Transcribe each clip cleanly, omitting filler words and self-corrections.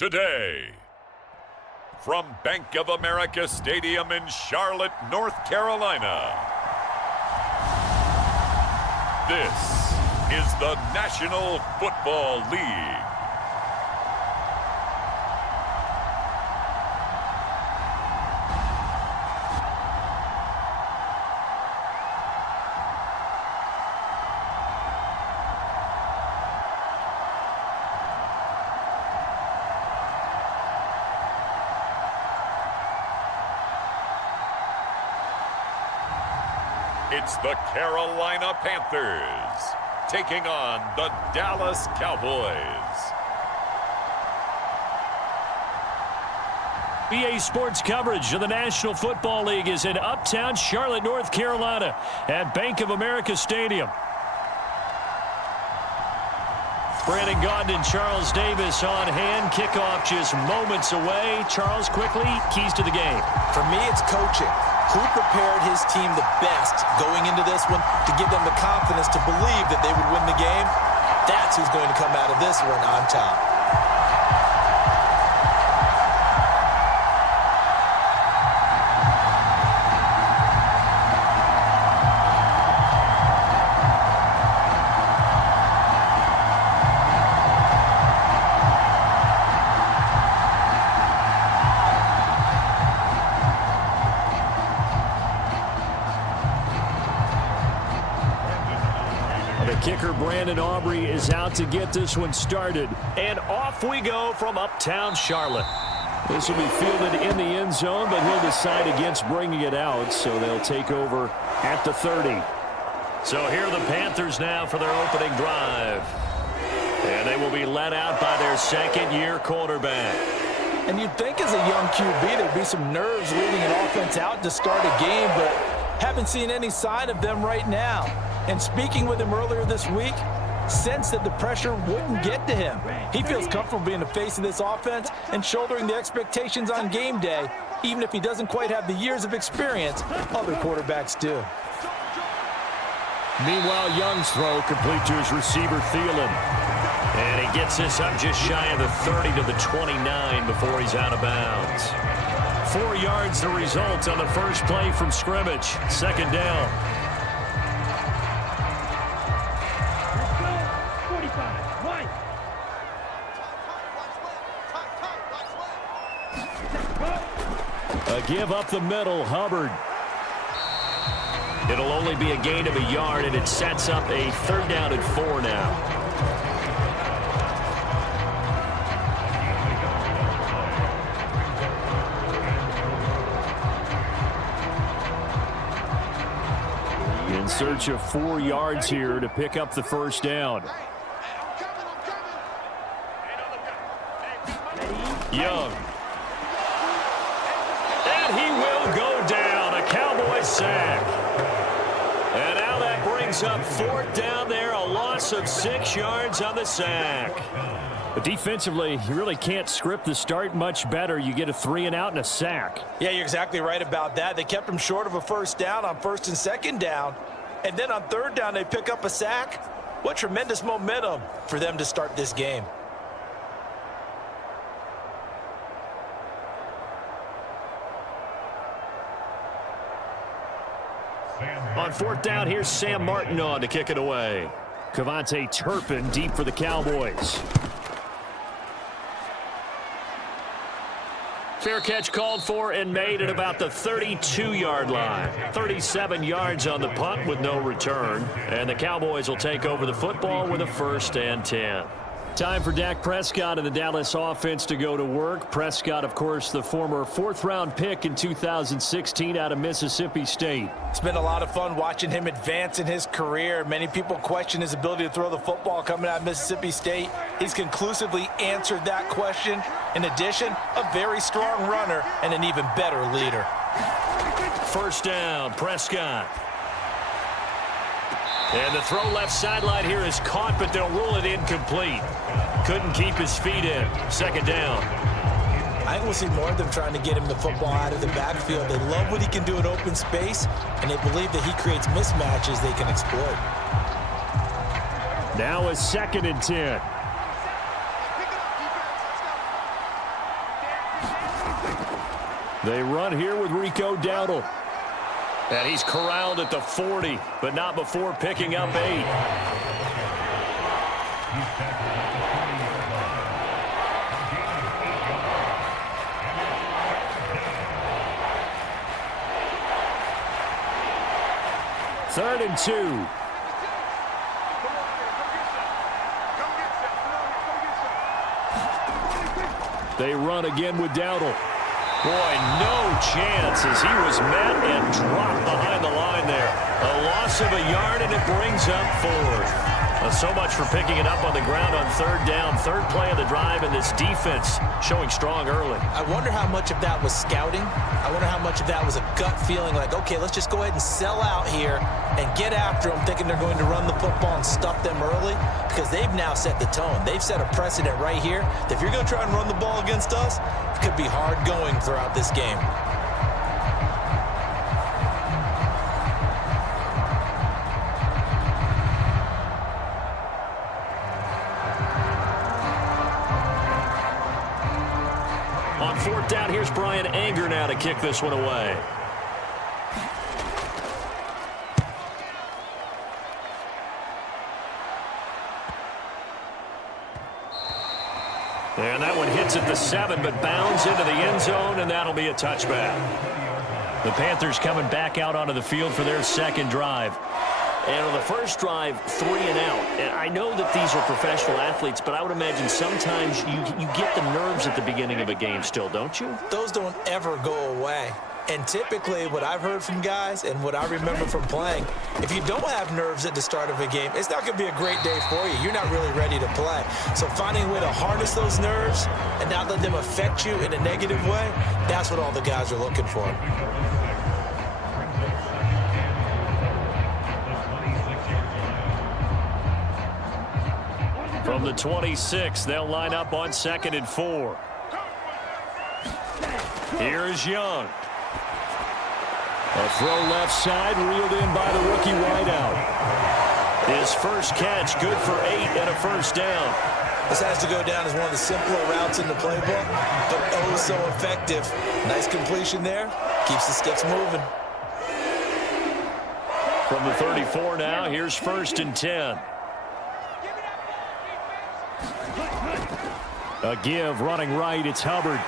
today. From Bank of America Stadium in Charlotte, North Carolina, this is the National Football League. It's the Carolina Panthers taking on the Dallas Cowboys. EA Sports coverage of the National Football League is in uptown Charlotte, North Carolina at Bank of America Stadium. Brandon Gaudin and Charles Davis on hand. Kickoff just moments away. Charles, quickly, keys to the game. For me, it's coaching. Who prepared his team the best going into this one to give them the confidence to believe that they would win the game? That's who's going to come out of this one on top. Kicker Brandon Aubrey is out to get this one started. And off we go from uptown Charlotte. This will be fielded in the end zone, but he'll decide against bringing it out, so they'll take over at the 30. So here are the Panthers now for their opening drive. And they will be led out by their second-year quarterback. And you'd think as a young QB there'd be some nerves leading an offense out to start a game, but haven't seen any sign of them right now. And speaking with him earlier this week, sensed that the pressure wouldn't get to him. He feels comfortable being the face of this offense and shouldering the expectations on game day, even if he doesn't quite have the years of experience other quarterbacks do. Meanwhile, Young's throw complete to his receiver, Thielen. And he gets this up just shy of the 30 to the 29 before he's out of bounds. 4 yards the result on the first play from scrimmage. Second down. A give up the middle, Hubbard. It'll only be a gain of a yard, and it sets up a third down and 4 now. In search of 4 yards here to pick up the first down. Young. And he will go down. A Cowboy sack. And now that brings up fourth down there. A loss of 6 yards on the sack. But defensively, you really can't script the start much better. You get a 3 and out and a sack. Yeah, you're exactly right about that. They kept him short of a first down on first and second down. And then on third down, they pick up a sack. What tremendous momentum for them to start this game. On fourth down, here's Sam Martin on to kick it away. Cavante Turpin deep for the Cowboys. Fair catch called for and made at about the 32-yard line. 37 yards on the punt with no return. And the Cowboys will take over the football with a 1st and 10. Time for Dak Prescott and the Dallas offense to go to work. Prescott, of course, the former 4th-round pick in 2016 out of Mississippi State. It's been a lot of fun watching him advance in his career. Many people question his ability to throw the football coming out of Mississippi State. He's conclusively answered that question. In addition, a very strong runner and an even better leader. First down, Prescott. And the throw left sideline here is caught, but they'll rule it incomplete. Couldn't keep his feet in. Second down. I think we'll see more of them trying to get him the football out of the backfield. They love what he can do in open space, and they believe that he creates mismatches they can exploit. Now a 2nd and 10. They run here with Rico Dowdle. And he's corralled at the 40, but not before picking up 8. Third and 2. They run again with Dowdle. Boy, no chance as he was met and dropped behind the line there. A loss of a yard, and it brings up 4th. So much for picking it up on the ground on 3rd down. 3rd play of the drive, and this defense showing strong early. I wonder how much of that was scouting. I wonder how much of that was a gut feeling like, okay, let's just go ahead and sell out here and get after them, thinking they're going to run the football and stuff them early, because they've now set the tone. They've set a precedent right here. If you're going to try and run the ball against us, it could be hard going throughout this game. On 4th down, here's Brian Anger now to kick this one away. And that one hits at the 7, but bounds into the end zone, and that'll be a touchback. The Panthers coming back out onto the field for their 2nd drive. And on the first drive, 3 and out. And I know that these are professional athletes, but I would imagine sometimes you get the nerves at the beginning of a game still, don't you? Those don't ever go away. And typically what I've heard from guys and what I remember from playing, if you don't have nerves at the start of a game, it's not going to be a great day for you. You're not really ready to play. So finding a way to harness those nerves and not let them affect you in a negative way, that's what all the guys are looking for. From the 26, they'll line up on 2nd and 4. Here's Young. A throw left side, reeled in by the rookie wideout. His first catch, good for 8 and a first down. This has to go down as one of the simpler routes in the playbook, but oh so effective. Nice completion there. Keeps the sticks moving. From the 34 now, here's 1st and 10. A give, running right, it's Hubbard.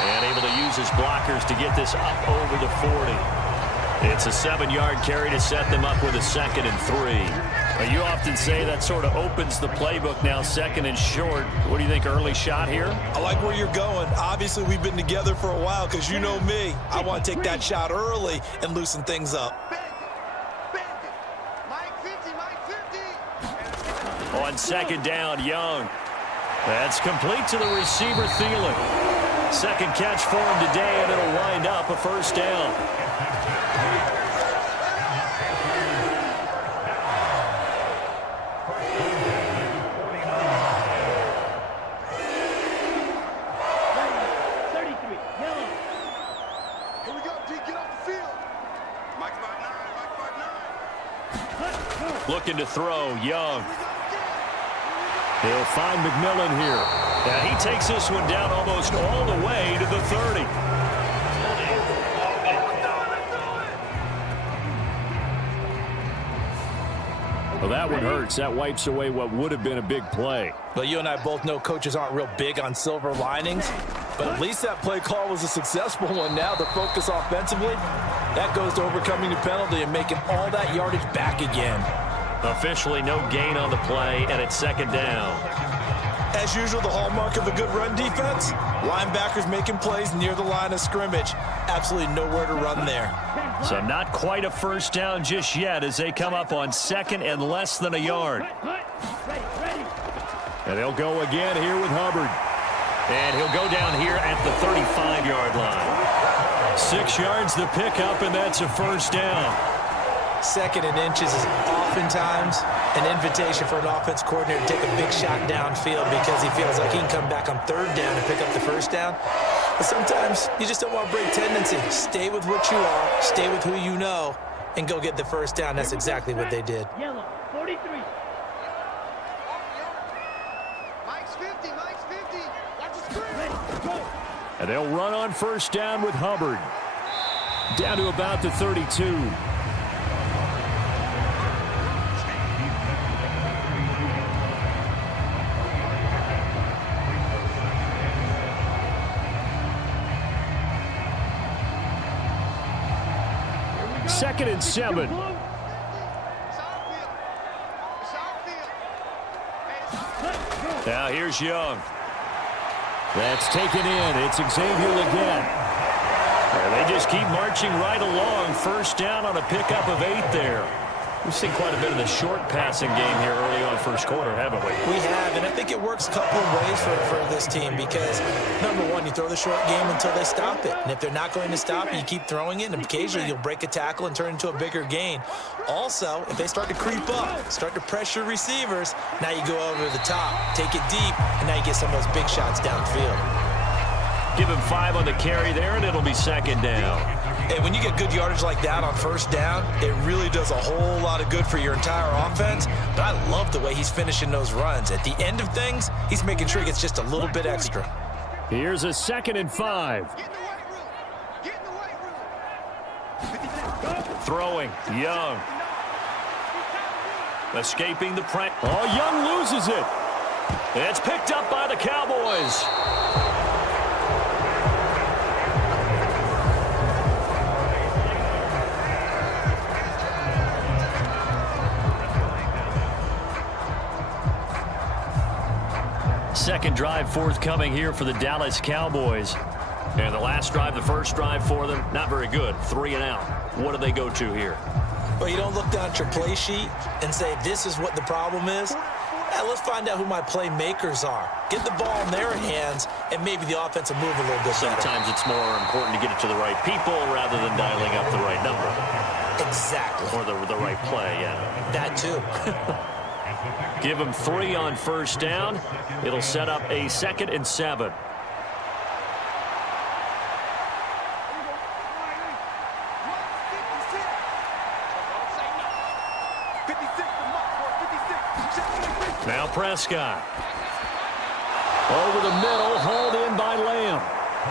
And able to use his blockers to get this up over the 40. It's a 7-yard carry to set them up with a 2nd and 3. You often say that sort of opens the playbook now, 2nd and short. What do you think, early shot here? I like where you're going. Obviously, we've been together for a while because you know me. I want to take that shot early and loosen things up. On 2nd down, Young. That's complete to the receiver, Thielen. 2nd catch for him today, and it'll wind up a first down. Looking to throw, Young. He'll find McMillan here. And he takes this one down almost all the way to the 30. Well, that one hurts. That wipes away what would have been a big play. But you and I both know coaches aren't real big on silver linings. But at least that play call was a successful one. Now the focus offensively, that goes to overcoming the penalty and making all that yardage back again. Officially no gain on the play, and it's 2nd down. As usual, the hallmark of a good run defense, linebackers making plays near the line of scrimmage. Absolutely nowhere to run there. So not quite a first down just yet as they come up on 2nd and less than a yard. And they'll go again here with Hubbard. And he'll go down here at the 35-yard line. 6 yards the pickup, and that's a first down. 2nd and inches is oftentimes an invitation for an offense coordinator to take a big shot downfield because he feels like he can come back on 3rd down and pick up the first down. But sometimes you just don't want to break tendency. Stay with what you are, stay with who you know, and go get the first down. That's exactly what they did. Yellow, 43. Mike's 50. That's a screen. And they'll run on first down with Hubbard. Down to about the 32. Second and 7. Now here's Young. That's taken in. It's Xavier again. And they just keep marching right along. First down on a pickup of 8 there. We've seen quite a bit of the short passing game here early on first quarter, haven't we? We have, and I think it works a couple of ways for this team because, number one, you throw the short game until they stop it. And if they're not going to stop it, you keep throwing it, and occasionally you'll break a tackle and turn into a bigger gain. Also, if they start to creep up, start to pressure receivers, now you go over the top, take it deep, and now you get some of those big shots downfield. Give him 5 on the carry there, and it'll be second down. And when you get good yardage like that on first down, it really does a whole lot of good for your entire offense. But I love the way he's finishing those runs. At the end of things, he's making sure he gets just a little bit extra. Here's a 2nd and 5. Throwing, Young. Escaping the press. Oh, Young loses it. It's picked up by the Cowboys. Second drive forthcoming here for the Dallas Cowboys. And the last drive, the first drive for them, not very good. 3 and out. What do they go to here? Well, you don't look down at your play sheet and say, this is what the problem is. Let's find out who my playmakers are. Get the ball in their hands, and maybe the offense will move a little bit better. Sometimes it's more important to get it to the right people rather than dialing up the right number. Exactly. Or the right play, yeah. That too. Give them 3 on first down. It'll set up a 2nd and 7. Now Prescott. Over the middle, hauled in by Lamb.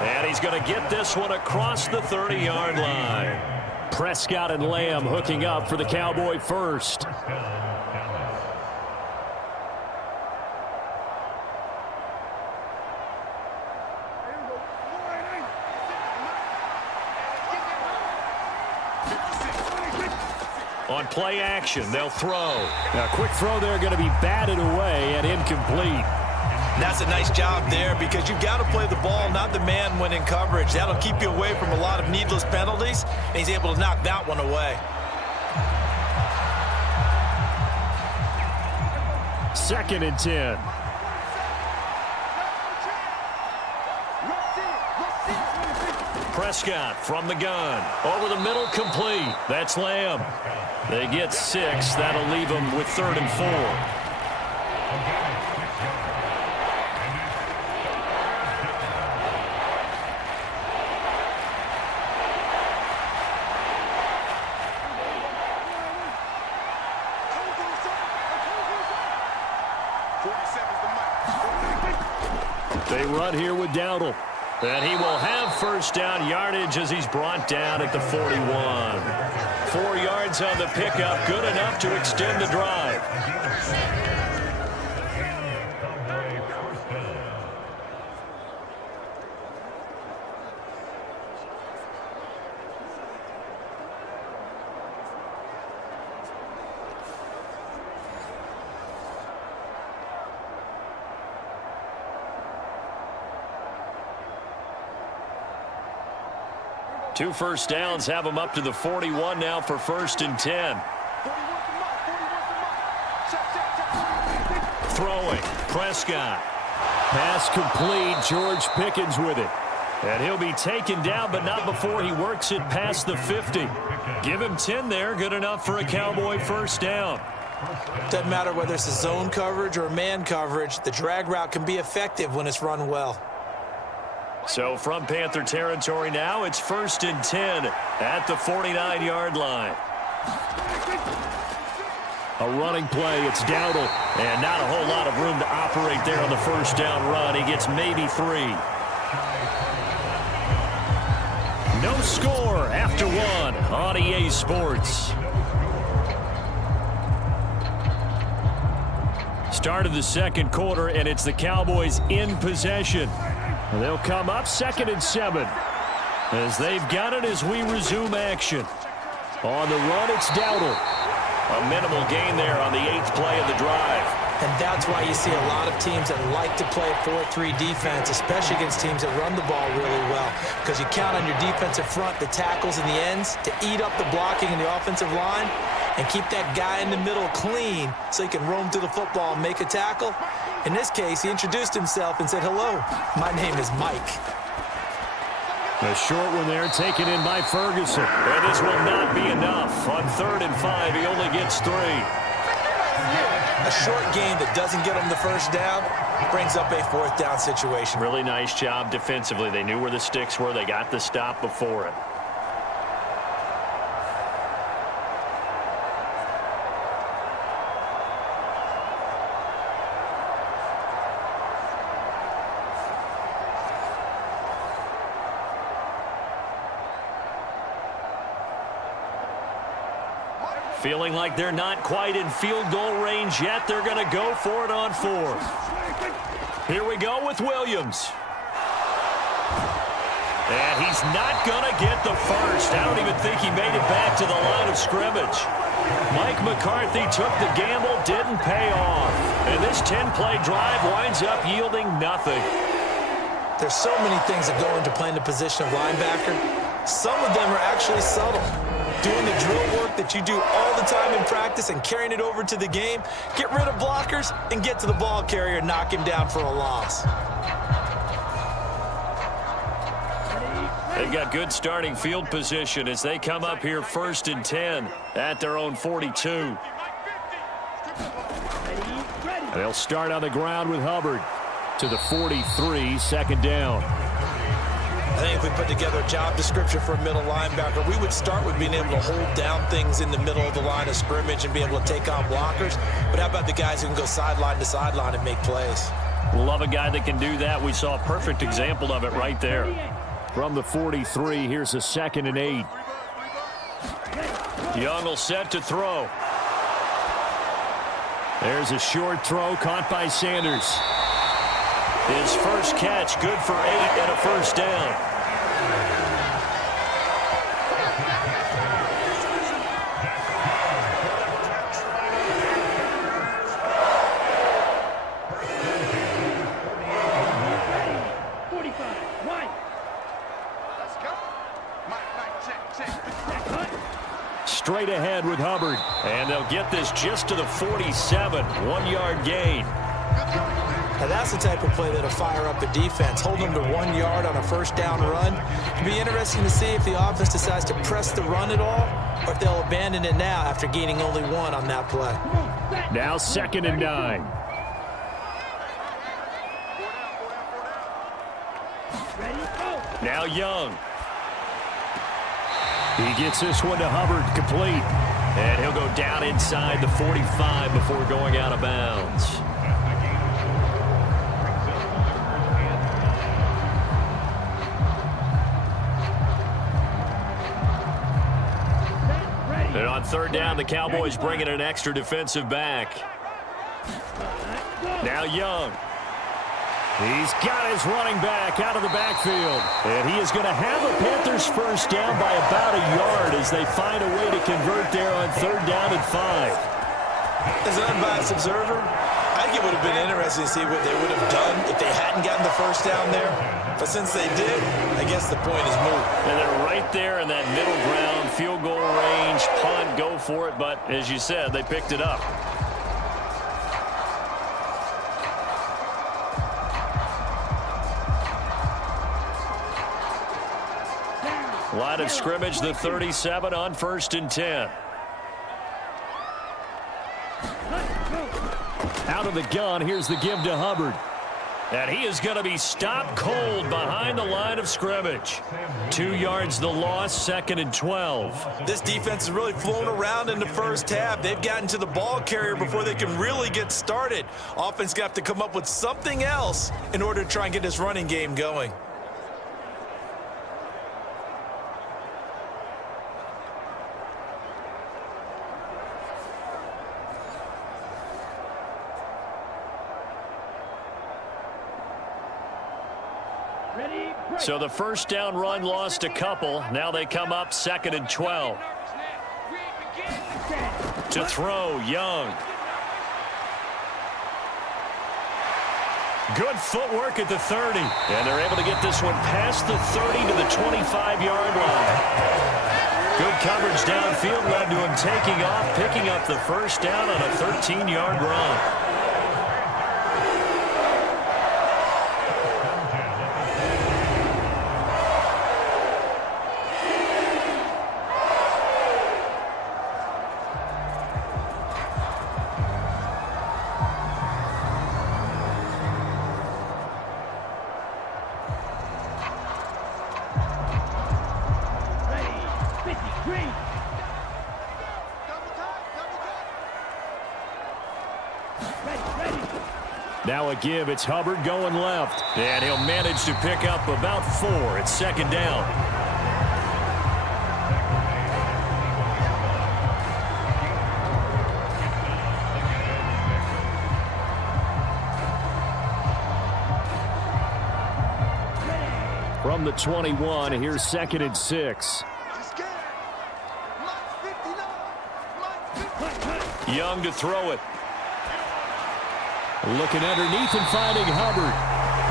And he's going to get this one across the 30-yard line. Prescott and Lamb hooking up for the Cowboy first. On play action, they'll throw. A quick throw there going to be batted away and incomplete. That's a nice job there because you've got to play the ball, not the man when in coverage. That'll keep you away from a lot of needless penalties, and he's able to knock that one away. 2nd and 10. Prescott from the gun. Over the middle, complete. That's Lamb. They get 6. That'll leave them with 3rd and 4. They run here with Dowdle. And he will have first down yardage as he's brought down at the 41. 4 yards on the pickup, good enough to extend the drive. Two first downs have them up to the 41 now for 1st and 10. Throwing, Prescott. Pass complete, George Pickens with it. And he'll be taken down, but not before he works it past the 50. Give him 10 there, good enough for a Cowboy first down. Doesn't matter whether it's a zone coverage or man coverage, the drag route can be effective when it's run well. So from Panther territory now, it's 1st and 10 at the 49-yard line. A running play, it's Dowdle, and not a whole lot of room to operate there on the first down run. He gets maybe 3. No score after one on EA Sports. Start of the second quarter, and it's the Cowboys in possession. They'll come up 2nd and 7 as they've got it as we resume action. On the run, it's Dowdle. A minimal gain there on the 8th play of the drive. And that's why you see a lot of teams that like to play 4-3 defense, especially against teams that run the ball really well, because you count on your defensive front, the tackles and the ends, to eat up the blocking in the offensive line and keep that guy in the middle clean so he can roam to the football and make a tackle. In this case, he introduced himself and said, "Hello, my name is Mike." A short one there taken in by Ferguson. And this will not be enough. On 3rd and 5, he only gets 3. A short game that doesn't get him the first down brings up a 4th down situation. Really nice job defensively. They knew where the sticks were. They got the stop before it. Feeling like they're not quite in field goal range yet. They're going to go for it on 4th. Here we go with Williams. And he's not going to get the first. I don't even think he made it back to the line of scrimmage. Mike McCarthy took the gamble, didn't pay off. And this 10-play drive winds up yielding nothing. There's so many things that go into playing the position of linebacker. Some of them are actually subtle. Doing the drill work that you do all the time in practice and carrying it over to the game. Get rid of blockers and get to the ball carrier and knock him down for a loss. They've got good starting field position as they come up here 1st and 10 at their own 42. And they'll start on the ground with Hubbard to the 43, 2nd down. I think if we put together a job description for a middle linebacker, we would start with being able to hold down things in the middle of the line of scrimmage and be able to take on blockers. But how about the guys who can go sideline to sideline and make plays? Love a guy that can do that. We saw a perfect example of it right there. From the 43, here's a 2nd and 8. Young will set to throw. There's a short throw caught by Sanders. His first catch, good for 8 and a 1st down. Straight ahead with Hubbard. And they'll get this just to the 47, 1-yard gain. Now that's the type of play that'll fire up the defense. Hold them to 1 yard on a 1st down run. It'll be interesting to see if the offense decides to press the run at all or if they'll abandon it now after gaining only 1 on that play. Now 2nd and 9. Now Young. He gets this one to Hubbard, complete. And he'll go down inside the 45 before going out of bounds. And on 3rd down, the Cowboys bring in an extra defensive back. Now Young. He's got his running back out of the backfield. And he is going to have a Panthers 1st down by about a yard as they find a way to convert there on 3rd down and 5. As an unbiased observer, I think it would have been interesting to see what they would have done if they hadn't gotten the 1st down there. But since they did, I guess the point is moot. And they're right there in that middle ground, field goal range, punt, go for it. But as you said, they picked it up. Line of scrimmage, the 37 on 1st and 10. Out of the gun, here's the give to Hubbard. And he is going to be stopped cold behind the line of scrimmage. 2 yards the loss, 2nd and 12. This defense has really flown around in the first half. They've gotten to the ball carrier before they can really get started. Offense got to come up with something else in order to try and get this running game going. So the first down run lost a couple. Now they come up 2nd and 12. To throw, Young. Good footwork at the 30. And they're able to get this one past the 30 to the 25-yard line. Good coverage downfield led to him taking off, picking up the first down on a 13-yard run. Now a give. It's Hubbard going left. And he'll manage to pick up about 4. It's 2nd down. From the 21, here's 2nd and 6. Young to throw it. Looking underneath and finding Hubbard.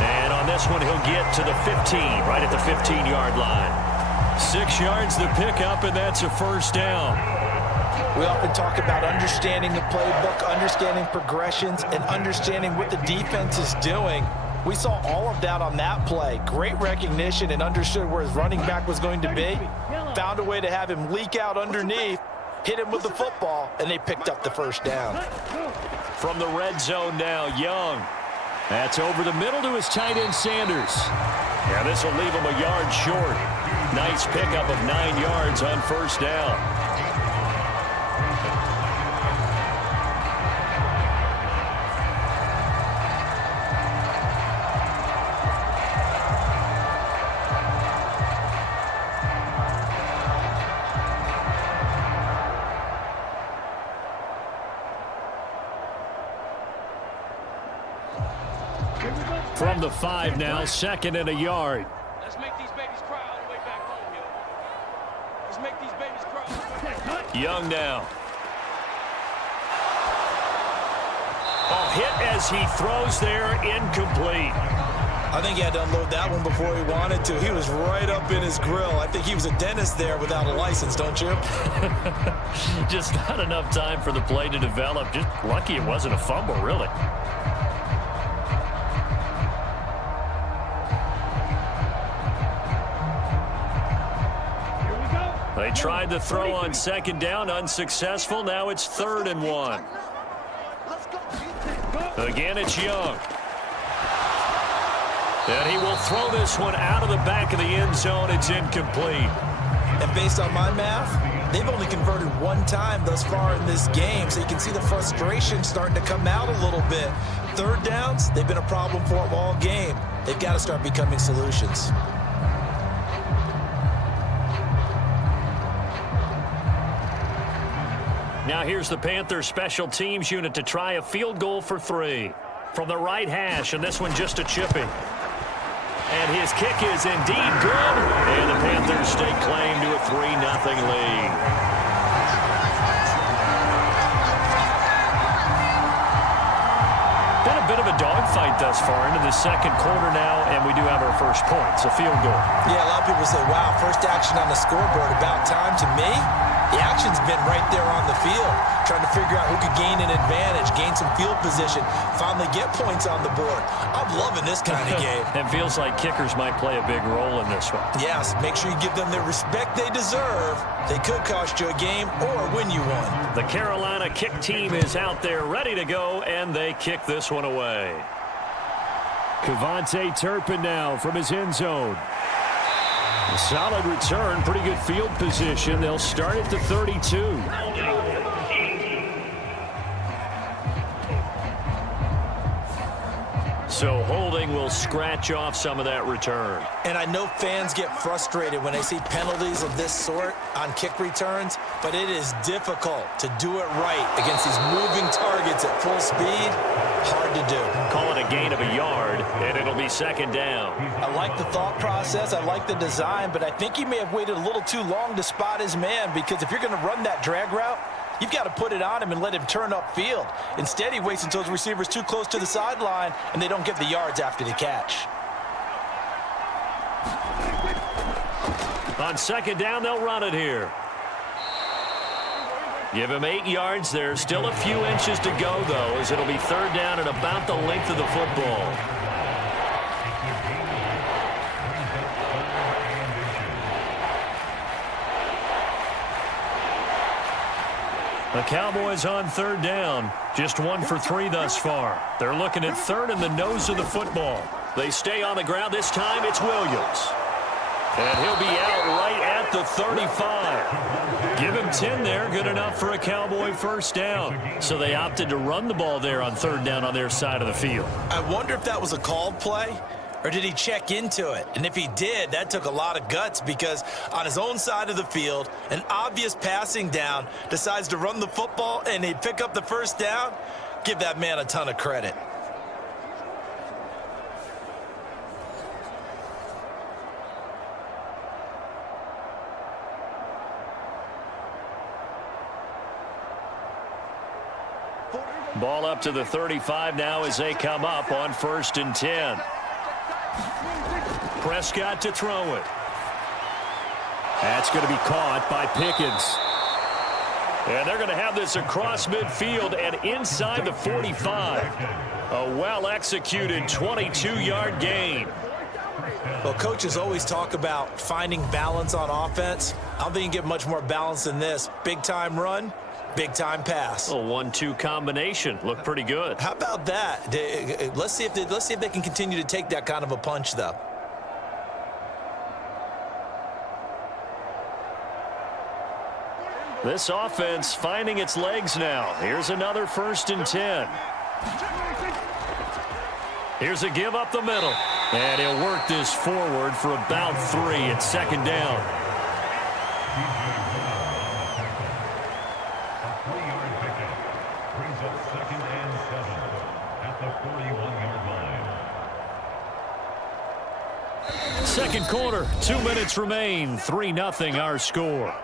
And on this one, he'll get to the 15, right at the 15-yard line. 6 yards the pickup, and that's a first down. We often talk about understanding the playbook, understanding progressions, and understanding what the defense is doing. We saw all of that on that play. Great recognition and understood where his running back was going to be. Found a way to have him leak out underneath, hit him with the football, and they picked up the first down. From the red zone now, Young. That's over the middle to his tight end, Sanders. Yeah, this will leave him a yard short. Nice pickup of 9 yards on first down. From the 5 now, 2nd and a yard. Let's make these babies cry all the way back home, yo. Let's make these babies cry. Young now. Oh, hit as he throws there, incomplete. I think he had to unload that one before he wanted to. He was right up in his grill. I think he was a dentist there without a license, don't you? Just not enough time for the play to develop. Just lucky it wasn't a fumble, really. They tried the throw on 2nd down, unsuccessful. Now it's 3rd and 1. Again, it's Young. And he will throw this one out of the back of the end zone. It's incomplete. And based on my math, they've only converted 1 time thus far in this game, so you can see the frustration starting to come out a little bit. 3rd downs, they've been a problem for them all game. They've got to start becoming solutions. Now here's the Panthers special teams unit to try a field goal for 3. From the right hash, and this one just a chipping. And his kick is indeed good. And the Panthers stake claim to a 3-0 lead. Been a bit of a dogfight thus far into the 2nd quarter now, and we do have our first points, a field goal. Yeah, a lot of people say, wow, first action on the scoreboard, about time. To me, the action's been right there on the field, trying to figure out who could gain an advantage, gain some field position, finally get points on the board. I'm loving this kind of game. It feels like kickers might play a big role in this one. Yes, make sure you give them the respect they deserve. They could cost you a game or win you one. The Carolina kick team is out there ready to go, and they kick this one away. Kevontae Turpin now from his end zone. A solid return, pretty good field position. They'll start at the 32. So holding will scratch off some of that return. And I know fans get frustrated when they see penalties of this sort on kick returns, but it is difficult to do it right against these moving targets at full speed. Hard to do. Call it a gain of a yard, and it'll be second down. I like the thought process. I like the design, but I think he may have waited a little too long to spot his man, because if you're going to run that drag route, you've got to put it on him and let him turn upfield. Instead, he waits until his receiver's too close to the sideline, and they don't get the yards after the catch. On second down, they'll run it here. Give him 8 yards there. Still a few inches to go, though, as it'll be third down at about the length of the football. The Cowboys on third down. Just 1 for 3 thus far. They're looking at third in the nose of the football. They stay on the ground. This time it's Williams. And he'll be out right at the 35. Give him 10 there. Good enough for a Cowboy first down. So they opted to run the ball there on third down on their side of the field. I wonder if that was a called play, or did he check into it? And if he did, that took a lot of guts, because on his own side of the field, an obvious passing down, decides to run the football and he'd pick up the first down. Give that man a ton of credit. Ball up to the 35 now as they come up on 1st and 10. Prescott to throw it. That's going to be caught by Pickens. And they're going to have this across midfield and inside the 45. A well-executed 22-yard gain. Well, coaches always talk about finding balance on offense. I don't think you can get much more balance than this. Big-time run, big-time pass. A 1-2 combination. Looked pretty good. How about that? Let's see if they can continue to take that kind of a punch, though. This offense finding its legs now. Here's another 1st and 10. Here's a give up the middle. And he'll work this forward for about 3 at second down. A 3-yard pickup brings up 2nd and 7 at the 41-yard line. Second quarter, 2 minutes remain. 3-0 our score.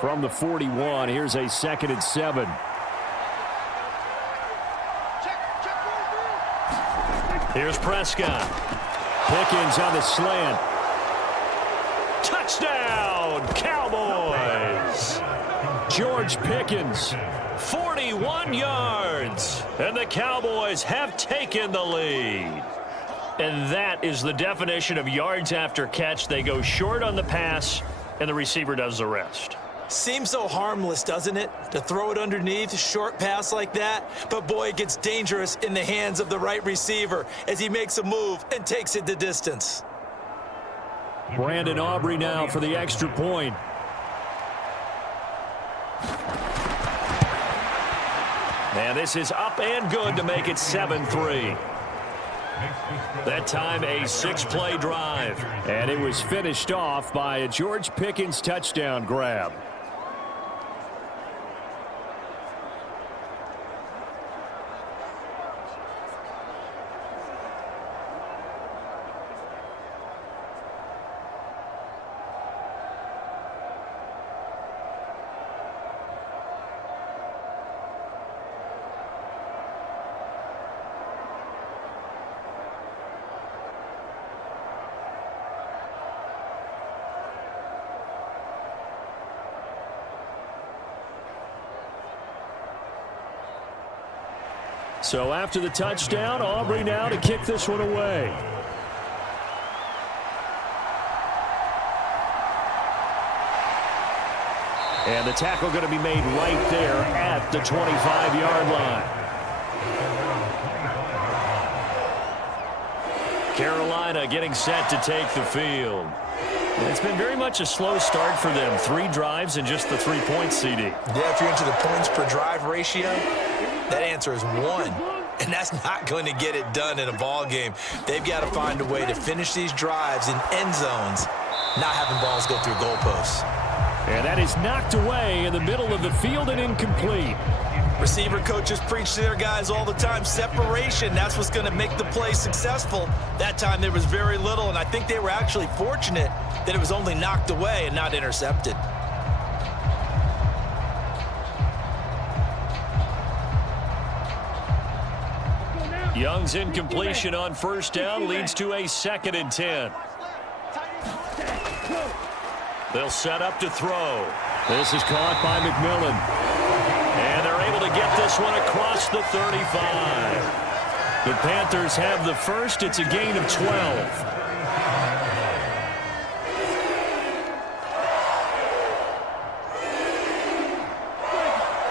From the 41, here's a 2nd and 7. Here's Prescott. Pickens on the slant. Touchdown, Cowboys! George Pickens, 41 yards. And the Cowboys have taken the lead. And that is the definition of yards after catch. They go short on the pass, and the receiver does the rest. Seems so harmless, doesn't it, to throw it underneath, short pass like that? But, boy, it gets dangerous in the hands of the right receiver as he makes a move and takes it the distance. Brandon Aubrey now for the extra point. And this is up and good to make it 7-3. That time a 6-play drive. And it was finished off by a George Pickens touchdown grab. So after the touchdown, Aubrey now to kick this one away. And the tackle going to be made right there at the 25-yard line. Carolina getting set to take the field. It's been very much a slow start for them. 3 drives and just the 3 points, CD. Yeah, if you're into the points per drive ratio, that answer is 1. And that's not going to get it done in a ball game. They've got to find a way to finish these drives in end zones, not having balls go through goalposts. And that is knocked away in the middle of the field and incomplete. Receiver coaches preach to their guys all the time, separation, that's what's going to make the play successful. That time there was very little, and I think they were actually fortunate that it was only knocked away and not intercepted. Young's incompletion on first down leads to a 2nd and 10. They'll set up to throw. This is caught by McMillan. And they're able to get this one across the 35. The Panthers have the first. It's a gain of 12.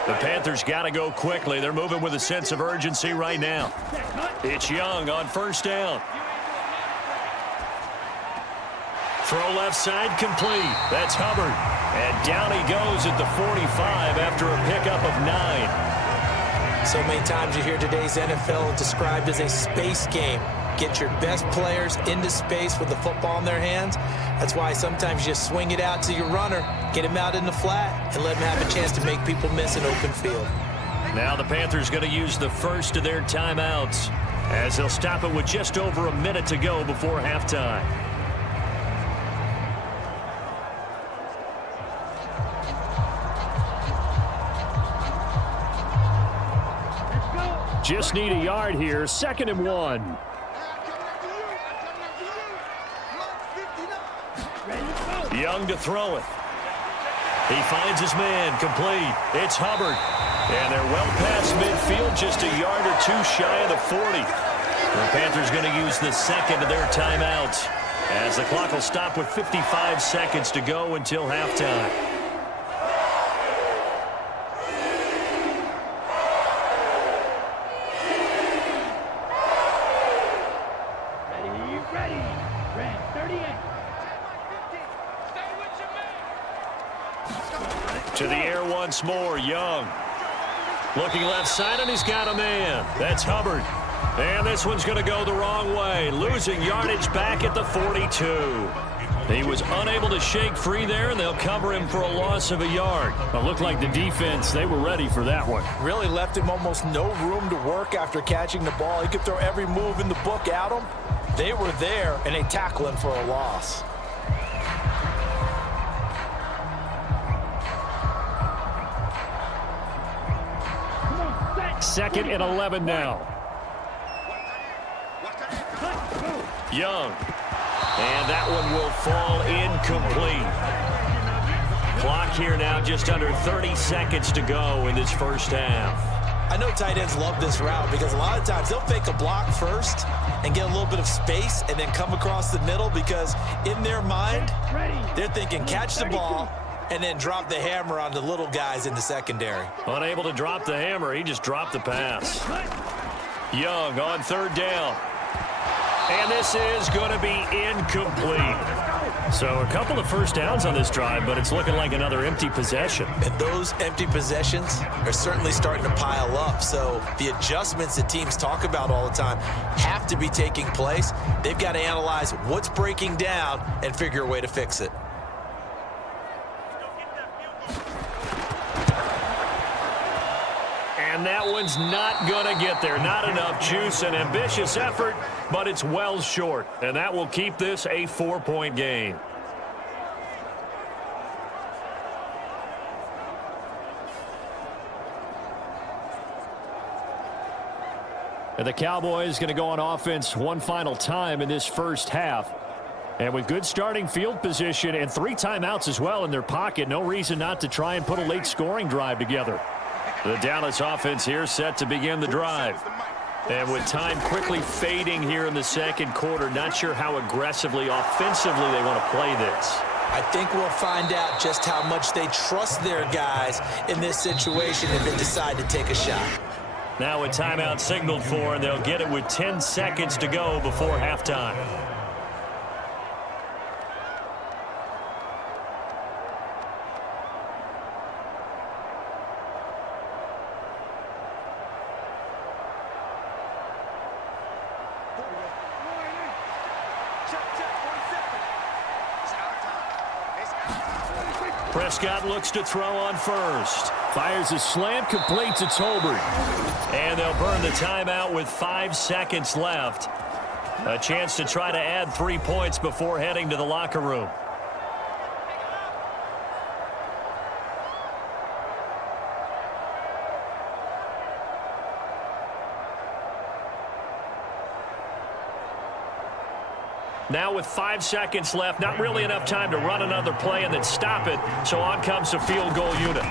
The Panthers got to go quickly. They're moving with a sense of urgency right now. It's Young on first down. Throw left side complete. That's Hubbard. And down he goes at the 45 after a pickup of 9. So many times you hear today's NFL described as a space game. Get your best players into space with the football in their hands. That's why sometimes you just swing it out to your runner, get him out in the flat, and let him have a chance to make people miss an open field. Now the Panthers going to use the first of their timeouts as they'll stop it with just over a minute to go before halftime. Just need a yard here. 2nd and 1. Young to throw it. He finds his man. Complete. It's Hubbard. And they're well past midfield, just a yard or 2 shy of the 40. The Panthers going to use the 2nd of their timeouts as the clock will stop with 55 seconds to go until halftime. To the air once more, Young. Looking left side, and he's got a man. That's Hubbard. And this one's going to go the wrong way. Losing yardage back at the 42. He was unable to shake free there, and they'll cover him for a loss of a yard. It looked like the defense, they were ready for that one. Really left him almost no room to work after catching the ball. He could throw every move in the book at him. They were there, and they tackle him for a loss. Second and 11 now. Young. And that one will fall incomplete. Clock here now just under 30 seconds to go in this first half. I know tight ends love this route because a lot of times they'll fake a block first and get a little bit of space and then come across the middle because in their mind, they're thinking catch the ball and then drop the hammer on the little guys in the secondary. Unable to drop the hammer, he just dropped the pass. Young on 3rd down. And this is going to be incomplete. So a couple of first downs on this drive, but it's looking like another empty possession. And those empty possessions are certainly starting to pile up. So the adjustments that teams talk about all the time have to be taking place. They've got to analyze what's breaking down and figure a way to fix it. And that one's not going to get there. Not enough juice. An ambitious effort, but it's well short. And that will keep this a 4-point game. And the Cowboys going to go on offense one final time in this first half. And with good starting field position and 3 timeouts as well in their pocket, no reason not to try and put a late scoring drive together. The Dallas offense here set to begin the drive. And with time quickly fading here in the second quarter, not sure how aggressively, offensively they want to play this. I think we'll find out just how much they trust their guys in this situation if they decide to take a shot. Now a timeout signaled for, and they'll get it with 10 seconds to go before halftime. Prescott looks to throw on first. Fires a slant, completes it to Holbert. And they'll burn the timeout with 5 seconds left. A chance to try to add 3 points before heading to the locker room. Now with 5 seconds left, not really enough time to run another play and then stop it. So on comes the field goal unit.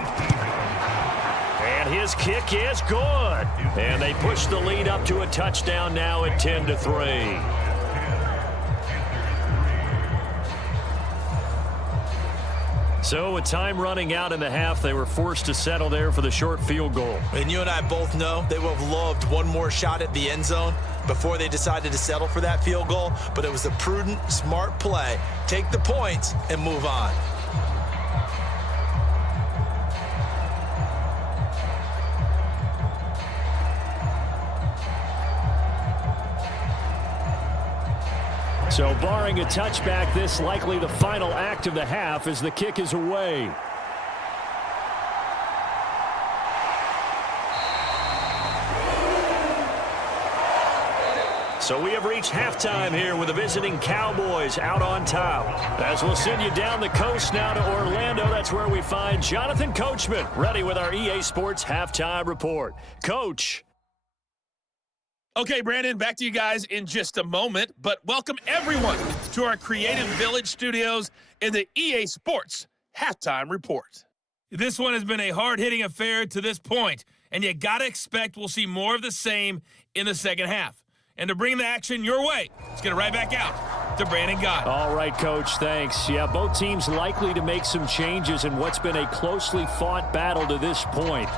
And his kick is good. And they push the lead up to a touchdown now at 10-3. So with time running out in the half, they were forced to settle there for the short field goal. And you and I both know they would have loved one more shot at the end zone before they decided to settle for that field goal. But it was a prudent, smart play. Take the points and move on. So barring a touchback, this likely the final act of the half as the kick is away. So we have reached halftime here with the visiting Cowboys out on top. As we'll send you down the coast now to Orlando, that's where we find Jonathan Coachman ready with our EA Sports Halftime Report. Coach. Okay, Brandon, back to you guys in just a moment, but welcome everyone to our Creative Village studios in the EA Sports Halftime Report. This one has been a hard-hitting affair to this point, and you got to expect we'll see more of the same in the second half. And to bring the action your way, let's get it right back out to Brandon Gott. All right, Coach, thanks. Yeah, both teams likely to make some changes in what's been a closely fought battle to this point.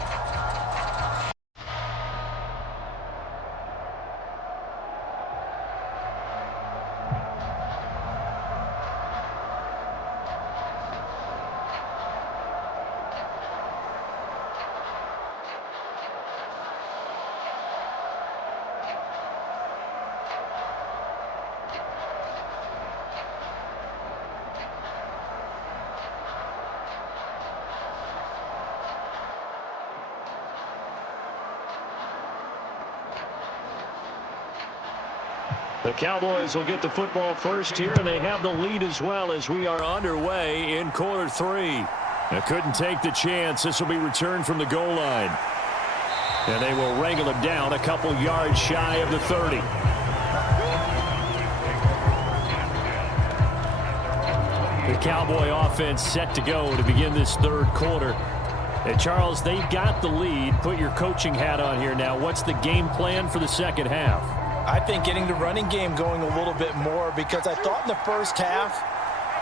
The Cowboys will get the football first here, and they have the lead as well as we are underway in quarter 3. They couldn't take the chance. This will be returned from the goal line. And they will wrangle him down a couple yards shy of the 30. The Cowboy offense set to go to begin this third quarter. And Charles, they've got the lead. Put your coaching hat on here now. What's the game plan for the second half? I think getting the running game going a little bit more, because I thought in the first half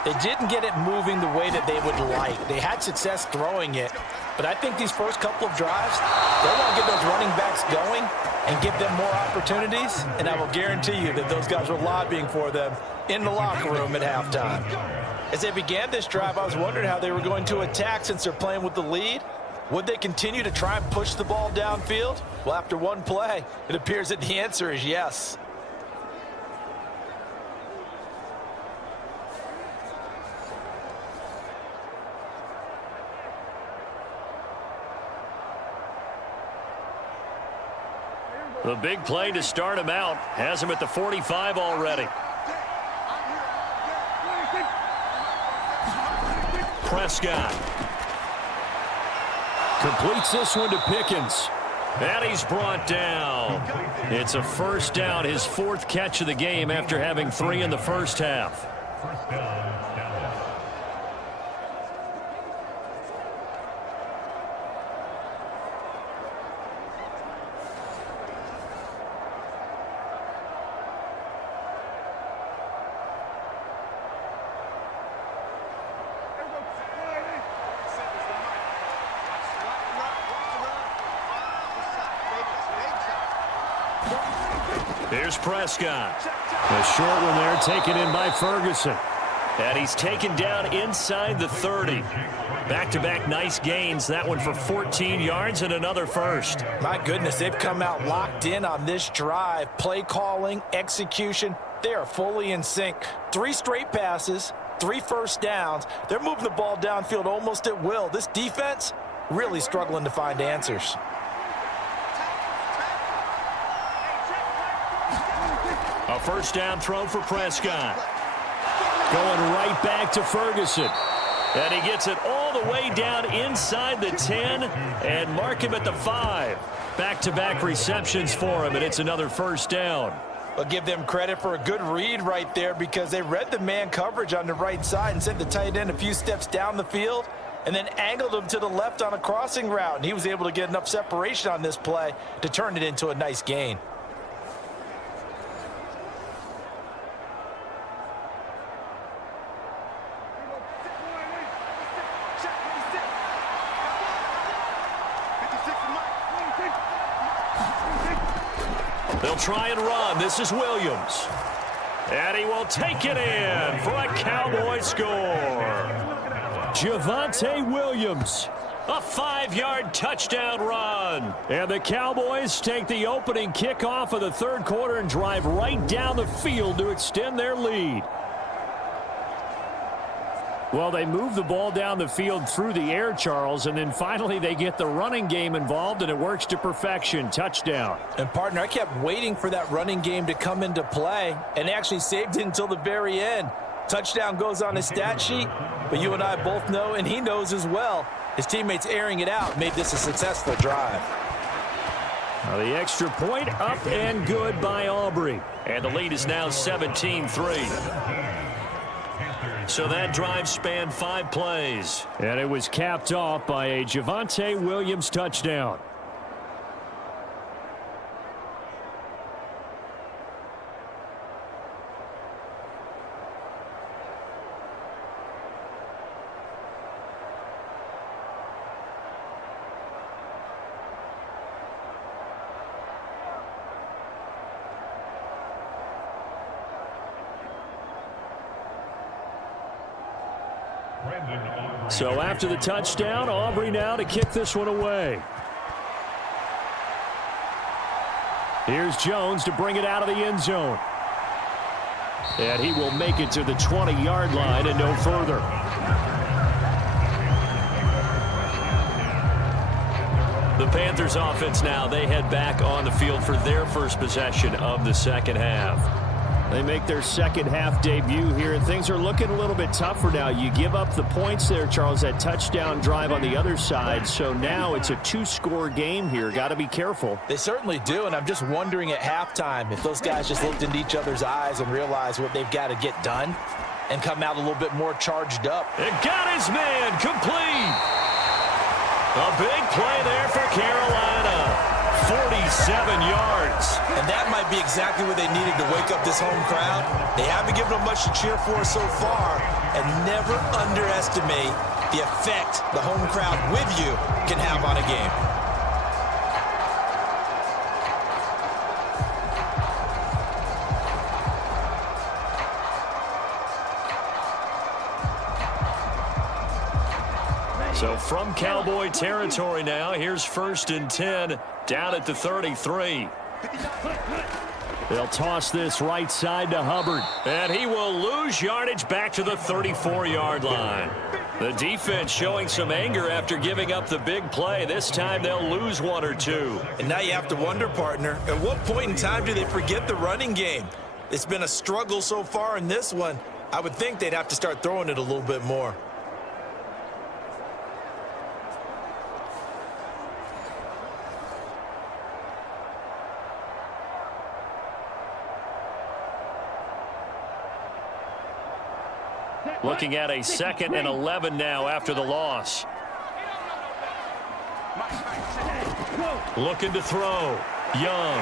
they didn't get it moving the way that they would like. They had success throwing it, but I think these first couple of drives, they want to get those running backs going and give them more opportunities, and I will guarantee you that those guys were lobbying for them in the locker room at halftime. As they began this drive, I was wondering how they were going to attack since they're playing with the lead. Would they continue to try and push the ball downfield? Well, after one play, it appears that the answer is yes. The big play to start him out has him at the 45 already. Prescott completes this one to Pickens. And he's brought down. It's a first down, his 4th catch of the game after having 3 in the first half. First down, Dallas. Here's Prescott. A short one there taken in by Ferguson. And he's taken down inside the 30. Back-to-back nice gains. That one for 14 yards and another first. My goodness, they've come out locked in on this drive. Play calling, execution, they are fully in sync. 3 straight passes, 3 first downs. They're moving the ball downfield almost at will. This defense really struggling to find answers. A first down throw for Prescott. Going right back to Ferguson. And he gets it all the way down inside the 10 and mark him at the 5. Back-to-back receptions for him, and it's another first down. I'll give them credit for a good read right there because they read the man coverage on the right side and sent the tight end a few steps down the field and then angled him to the left on a crossing route. And he was able to get enough separation on this play to turn it into a nice gain. They'll try and run. This is Williams. And he will take it in for a Cowboy score. Javonte Williams. A 5-yard touchdown run. And the Cowboys take the opening kickoff of the third quarter and drive right down the field to extend their lead. Well, they move the ball down the field through the air, Charles, and then finally they get the running game involved, and it works to perfection. Touchdown. And, partner, I kept waiting for that running game to come into play, and actually saved it until the very end. Touchdown goes on his stat sheet, but you and I both know, and he knows as well, his teammates airing it out made this a successful drive. Now the extra point up and good by Aubrey. And the lead is now 17-3. So that drive spanned 5 plays. And it was capped off by a Javonte Williams touchdown. So after the touchdown, Aubrey now to kick this one away. Here's Jones to bring it out of the end zone. And he will make it to the 20-yard line and no further. The Panthers offense now, they head back on the field for their first possession of the second half. They make their second half debut here, and things are looking a little bit tougher now. You give up the points there, Charles, that touchdown drive on the other side. So now it's a 2-score game here. Got to be careful. They certainly do, and I'm just wondering at halftime if those guys just looked into each other's eyes and realized what they've got to get done and come out a little bit more charged up. It got his man complete. A big play there for Carolina. 47 yards. And that might be exactly what they needed to wake up this home crowd. They haven't given them much to cheer for so far, and never underestimate the effect the home crowd with you can have on a game. So from Cowboy territory now, here's 1st and 10 down at the 33. They'll toss this right side to Hubbard. And he will lose yardage back to the 34-yard line. The defense showing some anger after giving up the big play. This time they'll lose 1 or 2. And now you have to wonder, partner, at what point in time do they forget the running game? It's been a struggle so far in this one. I would think they'd have to start throwing it a little bit more. Looking at a 2nd and 11 now after the loss. Looking to throw. Young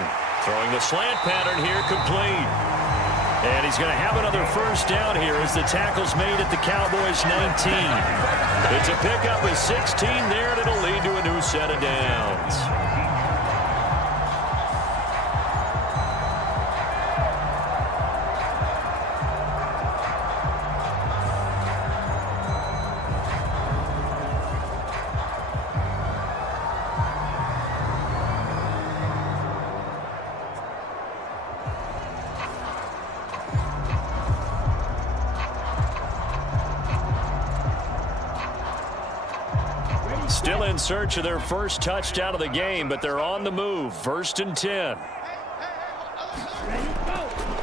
throwing the slant pattern here, complete. And he's going to have another first down here as the tackle's made at the Cowboys 19. It's a pickup of 16 there, and it'll lead to a new set of downs. Still in search of their first touchdown of the game, but they're on the move. 1st and 10.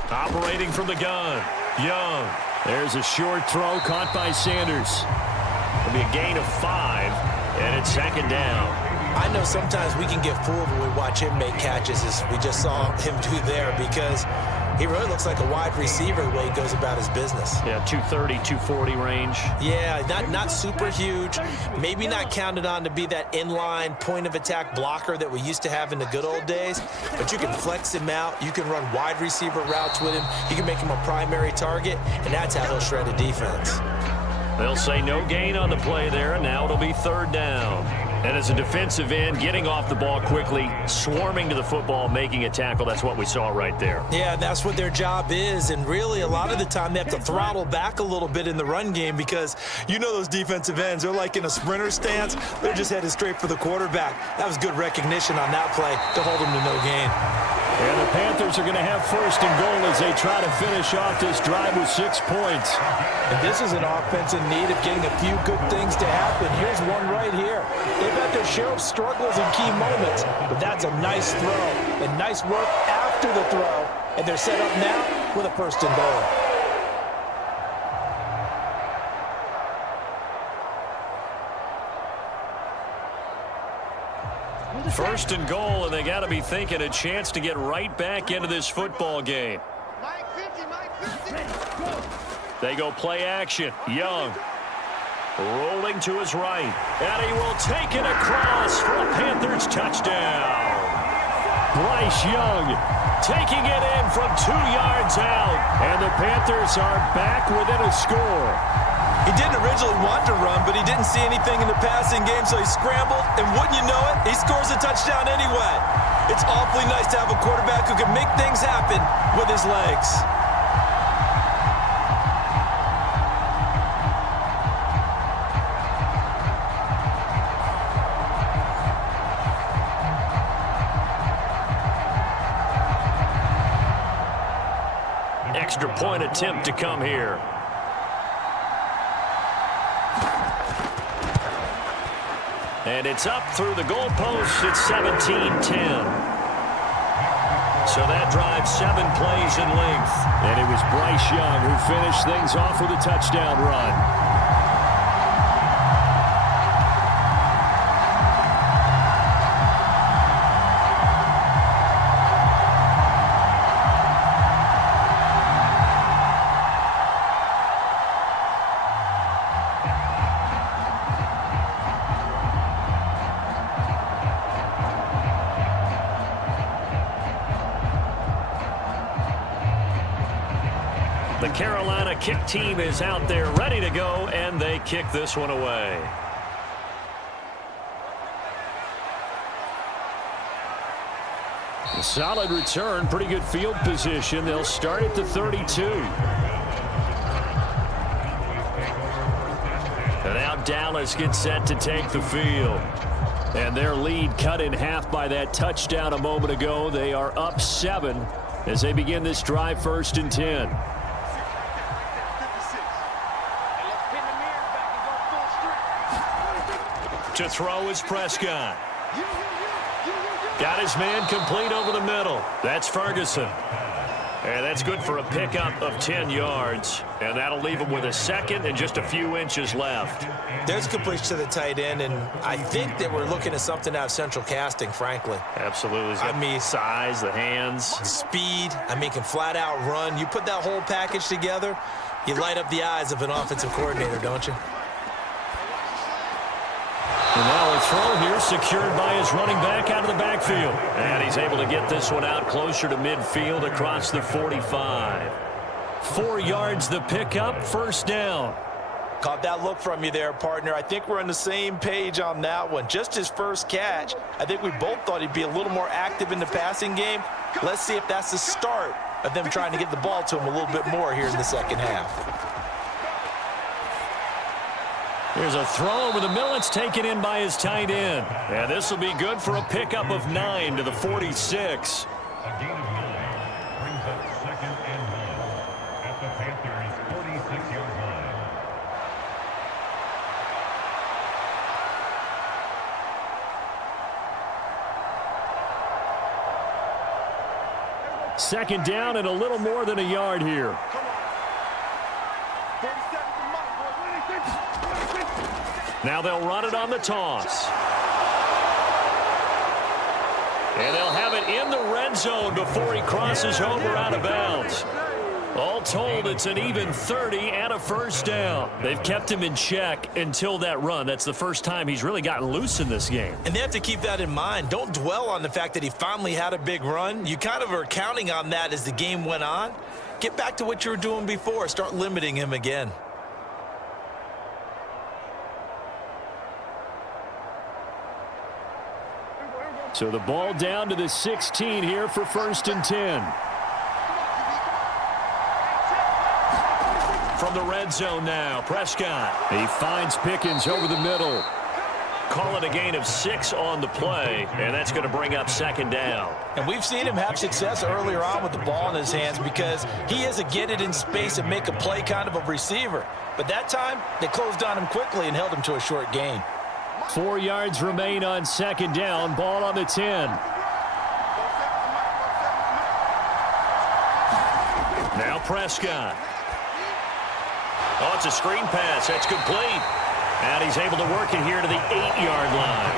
Operating from the gun. Young. There's a short throw caught by Sanders. It'll be a gain of 5, and it's 2nd down. I know sometimes we can get fooled when we watch him make catches, as we just saw him do there, because he really looks like a wide receiver the way he goes about his business. Yeah, 230, 240 range. Yeah, not super huge. Maybe not counted on to be that inline point-of-attack blocker that we used to have in the good old days, but you can flex him out. You can run wide receiver routes with him. You can make him a primary target, and that's how he'll shred a defense. They'll say no gain on the play there, and now it'll be 3rd down. And as a defensive end, getting off the ball quickly, swarming to the football, making a tackle, that's what we saw right there. Yeah, that's what their job is, and really a lot of the time they have to throttle back a little bit in the run game because you know those defensive ends, they're like in a sprinter stance. They're just headed straight for the quarterback. That was good recognition on that play to hold them to no gain. And the Panthers are going to have 1st and goal as they try to finish off this drive with 6 points. And this is an offense in need of getting a few good things to happen. Here's one right here. They've had their share of struggles in key moments, but that's a nice throw and nice work after the throw. And they're set up now with a 1st and goal. First and goal, and they got to be thinking a chance to get right back into this football game. They go play action. Young rolling to his right, and he will take it across for a Panthers touchdown. Bryce Young taking it in from 2 yards out, and the Panthers are back within a score. He didn't originally want to run, but he didn't see anything in the passing game, so he scrambled, and wouldn't you know it, he scores a touchdown anyway. It's awfully nice to have a quarterback who can make things happen with his legs. Extra point attempt to come here. And it's up through the goalposts. It's 17-10. So that drives 7 plays in length. And it was Bryce Young who finished things off with a touchdown run. The Carolina kick team is out there ready to go, and they kick this one away. A solid return, pretty good field position. They'll start at the 32. And now Dallas gets set to take the field. And their lead cut in half by that touchdown a moment ago. They are up 7 as they begin this drive, 1st and 10. To throw is Prescott. Got his man complete over the middle. That's Ferguson. And that's good for a pickup of 10 yards. And that'll leave him with a 2nd and just a few inches left. There's a completion to the tight end, and I think that we're looking at something out of central casting, frankly. Absolutely. I mean, size, the hands. Speed. I mean, can flat out run. You put that whole package together, you light up the eyes of an offensive coordinator, don't you? And now a throw here secured by his running back out of the backfield. And he's able to get this one out closer to midfield across the 45. 4 yards the pickup, 1st down. Caught that look from you there, partner. I think we're on the same page on that one. Just his first catch. I think we both thought he'd be a little more active in the passing game. Let's see if that's the start of them trying to get the ball to him a little bit more here in the second half. Here's a throw over the middle. It's taken in by his tight end. And this will be good for a pickup of 9 to the 46. A gain of 9 brings up 2nd and 1 at the Panthers' 46-yard line. Second down and a little more than a yard here. Now they'll run it on the toss. And they'll have it in the red zone before he crosses over out of bounds. All told, it's an even 30 and a first down. They've kept him in check until that run. That's the first time he's really gotten loose in this game. And they have to keep that in mind. Don't dwell on the fact that he finally had a big run. You kind of are counting on that as the game went on. Get back to what you were doing before. Start limiting him again. So the ball down to the 16 here for 1st and 10. From the red zone now, Prescott. He finds Pickens over the middle. Call it a gain of 6 on the play, and that's going to bring up 2nd down. And we've seen him have success earlier on with the ball in his hands because he is a get it in space and make a play kind of a receiver. But that time, they closed on him quickly and held him to a short gain. 4 yards remain on 2nd down. Ball on the 10. Now Prescott. Oh, it's a screen pass. That's complete. And he's able to work it here to the 8-yard line.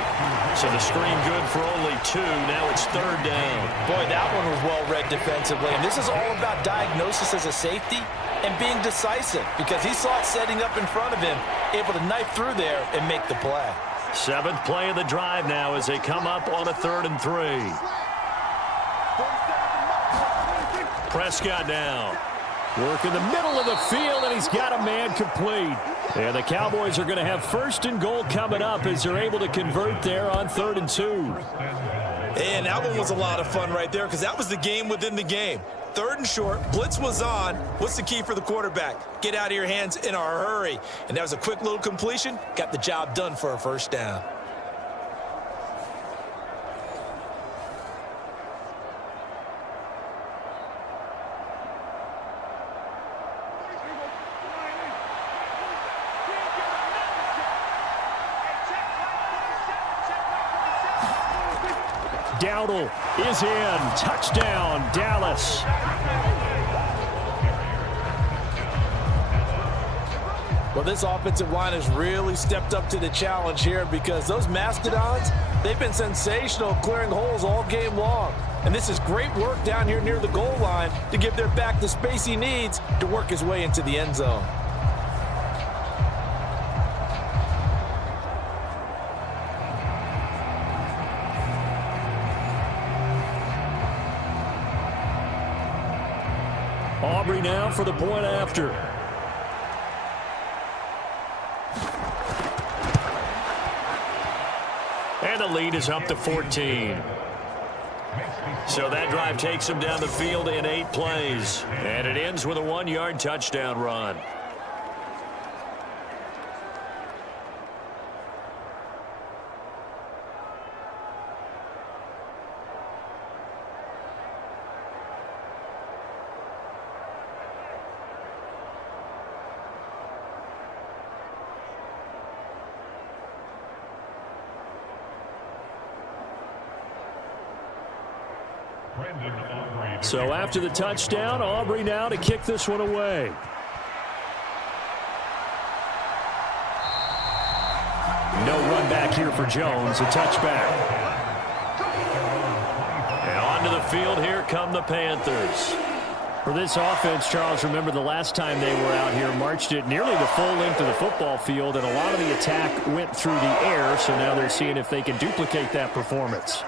So the screen good for only 2. Now it's 3rd down. Boy, that one was well read defensively. And this is all about diagnosis as a safety and being decisive because he saw it setting up in front of him, able to knife through there and make the play. 7th play of the drive now as they come up on a 3rd and 3. Prescott now. Work in the middle of the field, and he's got a man complete. And the Cowboys are going to have 1st and goal coming up as they're able to convert there on 3rd and 2. And that one was a lot of fun right there because that was the game within the game. 3rd and short, blitz was on. What's the key for the quarterback? Get out of your hands in a hurry. And that was a quick little completion. Got the job done for a 1st down. Dowdle is in. Touchdown, Dallas. Well, this offensive line has really stepped up to the challenge here because those Mastodons, they've been sensational clearing holes all game long. And this is great work down here near the goal line to give their back the space he needs to work his way into the end zone. Aubrey now for the point after. And the lead is up to 14. So that drive takes them down the field in 8 plays. And it ends with a 1-yard touchdown run. So after the touchdown, Aubrey now to kick this one away. No run back here for Jones, a touchback. And onto the field, here come the Panthers. For this offense, Charles, remember the last time they were out here, marched it nearly the full length of the football field, and a lot of the attack went through the air, so now they're seeing if they can duplicate that performance.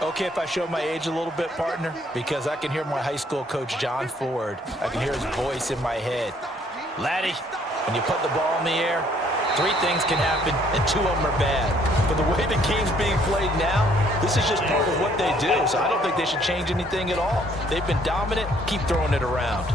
Okay, if I show my age a little bit, partner, because I can hear my high school coach, John Ford. I can hear his voice in my head. Laddie, when you put the ball in the air, 3 things can happen, and 2 of them are bad. But the way the game's being played now, this is just part of what they do, so I don't think they should change anything at all. They've been dominant. Keep throwing it around.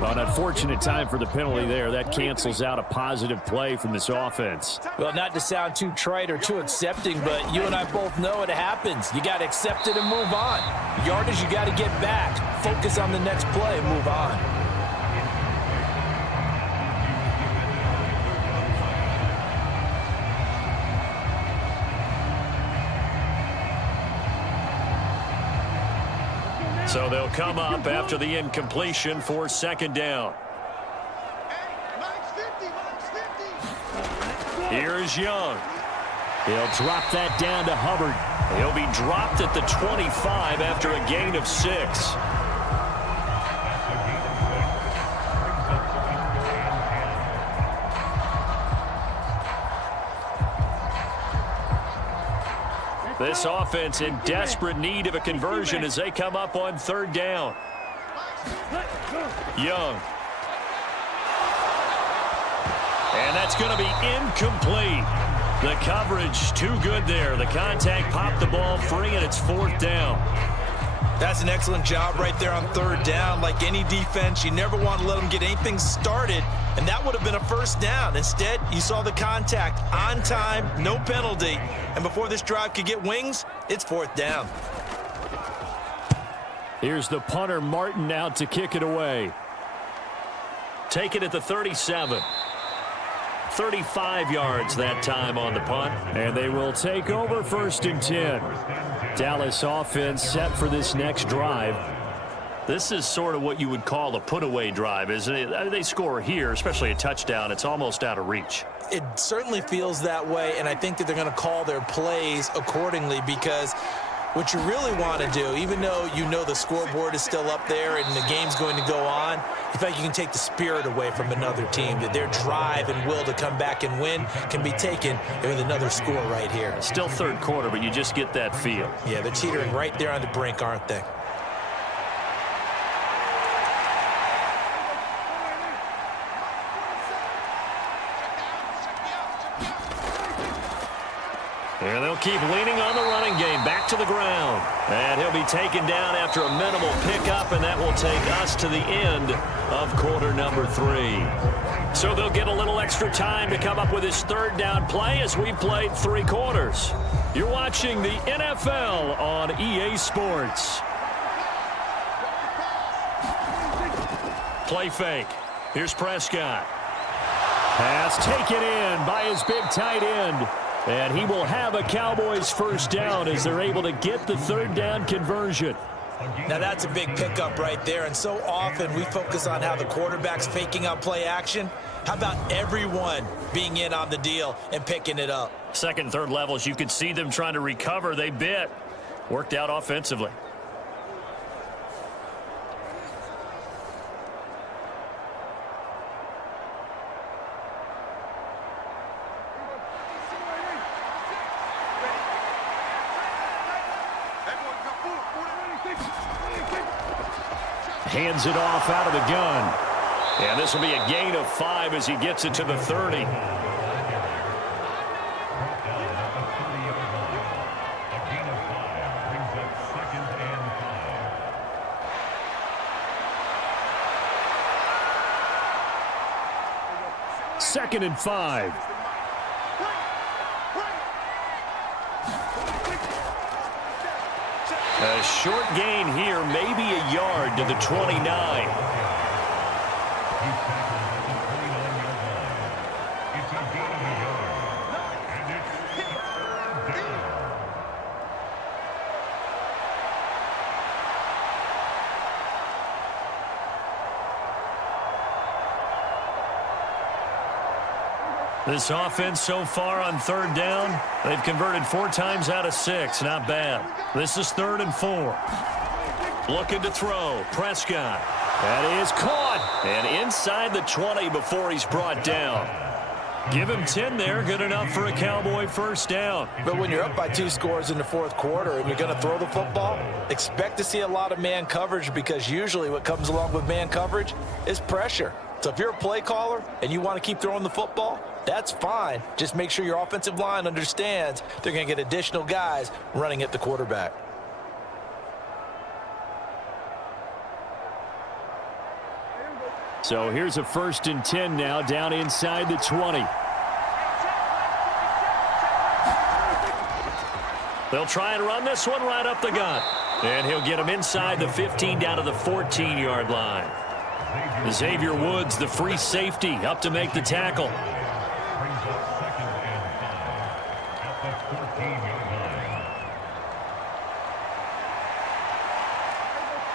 Well, an unfortunate time for the penalty there. That cancels out a positive play from this offense. Well, not to sound too trite or too accepting, but you and I both know it happens. You got to accept it and move on. Yardage, you got to get back. Focus on the next play and move on. So they'll come up after the incompletion for second down. Here's Young. He'll drop that down to Hubbard. He'll be dropped at the 25 after a gain of 6. This offense in desperate need of a conversion as they come up on third down. Young. And that's going to be incomplete. The coverage too good there. The contact popped the ball free, and it's fourth down. That's an excellent job right there on third down. Like any defense, you never want to let them get anything started, and that would have been a first down. Instead, you saw the contact on time, no penalty, and before this drive could get wings, it's fourth down. Here's the punter, Martin, out to kick it away. Take it at the 37. 35 yards that time on the punt. And they will take over first and 10. Dallas offense set for this next drive. This is sort of what you would call a put-away drive, isn't it? They score here, especially a touchdown. It's almost out of reach. It certainly feels that way, and I think that they're going to call their plays accordingly, because what you really want to do, even though you know the scoreboard is still up there and the game's going to go on, you feel like you can take the spirit away from another team, that their drive and will to come back and win can be taken with another score right here. Still third quarter, but you just get that feel. Yeah, they're teetering right there on the brink, aren't they? And they'll keep leaning on the running game. Back to the ground. And he'll be taken down after a minimal pickup, and that will take us to the end of quarter number 3. So they'll get a little extra time to come up with his third down play as we played 3 quarters. You're watching the NFL on EA Sports. Play fake. Here's Prescott. Pass taken in by his big tight end. And he will have a Cowboys first down as they're able to get the third down conversion. Now that's a big pickup right there, and so often we focus on how the quarterback's faking out play action. How about everyone being in on the deal and picking it up? Second and third levels, you could see them trying to recover. They bit. Worked out offensively. Hands it off out of the gun. And this will be a gain of 5 as he gets it to the 30. A gain of 5 brings up second and 5. Second and 5. A short gain here, maybe a yard to the 29. It's a gain of a yard. And it's down. This offense so far on third down, they've converted 4 times out of 6. Not bad. This is 3rd and 4. Looking to throw. Prescott. That is caught. And inside the 20 before he's brought down. Give him 10 there. Good enough for a Cowboy first down. But when you're up by 2 scores in the fourth quarter and you're going to throw the football, expect to see a lot of man coverage, because usually what comes along with man coverage is pressure. So if you're a play caller and you want to keep throwing the football, that's fine. Just make sure your offensive line understands they're going to get additional guys running at the quarterback. So here's a 1st and 10 now, down inside the 20. They'll try and run this one right up the gut. And he'll get him inside the 15 down to the 14-yard line. Xavier Woods, the free safety, up to make the tackle. Brings up second and 5 at the 14-yard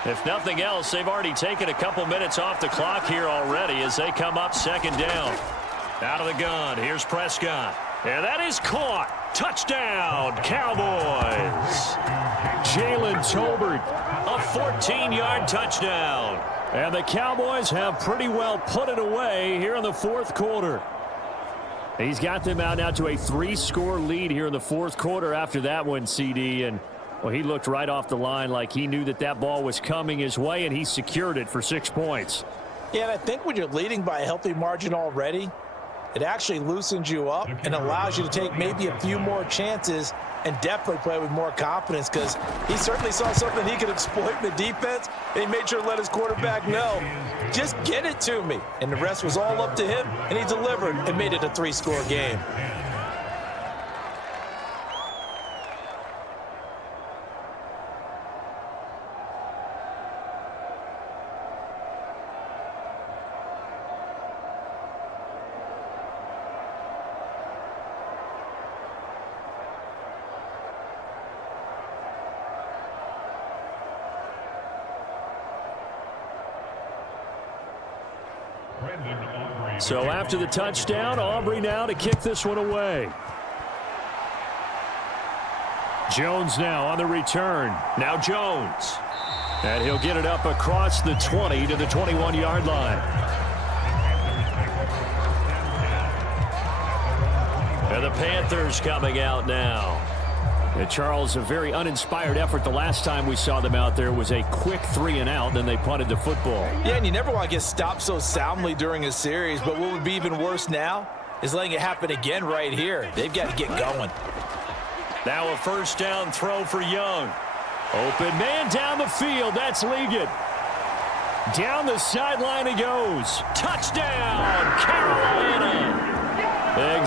line. If nothing else, they've already taken a couple minutes off the clock here already as they come up second down. Out of the gun, here's Prescott. And that is caught. Touchdown, Cowboys. Jalen Tolbert, a 14-yard touchdown. And the Cowboys have pretty well put it away here in the fourth quarter. He's got them out now to a 3-score lead here in the fourth quarter after that one, CD. And, well, he looked right off the line like he knew that that ball was coming his way, and he secured it for 6 points. Yeah, and I think when you're leading by a healthy margin already, it actually loosens you up and allows you to take maybe a few more chances and definitely play with more confidence, because he certainly saw something he could exploit in the defense, and he made sure to let his quarterback know, just get it to me. And the rest was all up to him, and he delivered and made it a 3-score game. So after the touchdown, Aubrey now to kick this one away. Jones now on the return. Now Jones. And he'll get it up across the 20 to the 21-yard line. And the Panthers coming out now. And Charles, a very uninspired effort. The last time we saw them out there was a quick 3-and-out, then they punted the football. Yeah, and you never want to get stopped so soundly during a series, but what would be even worse now is letting it happen again right here. They've got to get going. Now a first down throw for Young. Open man down the field. That's Ligon. Down the sideline he goes. Touchdown, Carolina.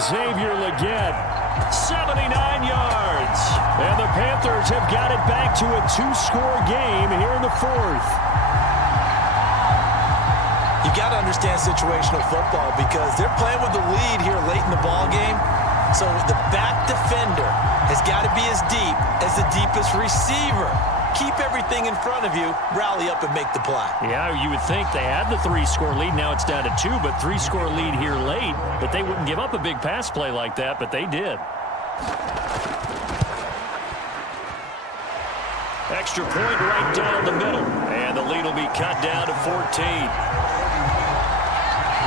Xavier Legette. 79 yards. And the Panthers have got it back to a 2-score game here in the fourth. You got to understand situational football because they're playing with the lead here late in the ball game. So the back defender has got to be as deep as the deepest receiver. Keep everything in front of you, rally up and make the play. Yeah, you would think they had the 3-score lead. Now it's down to 2, but 3-score lead here late. But they wouldn't give up a big pass play like that, but they did. Extra point right down the middle. And the lead will be cut down to 14.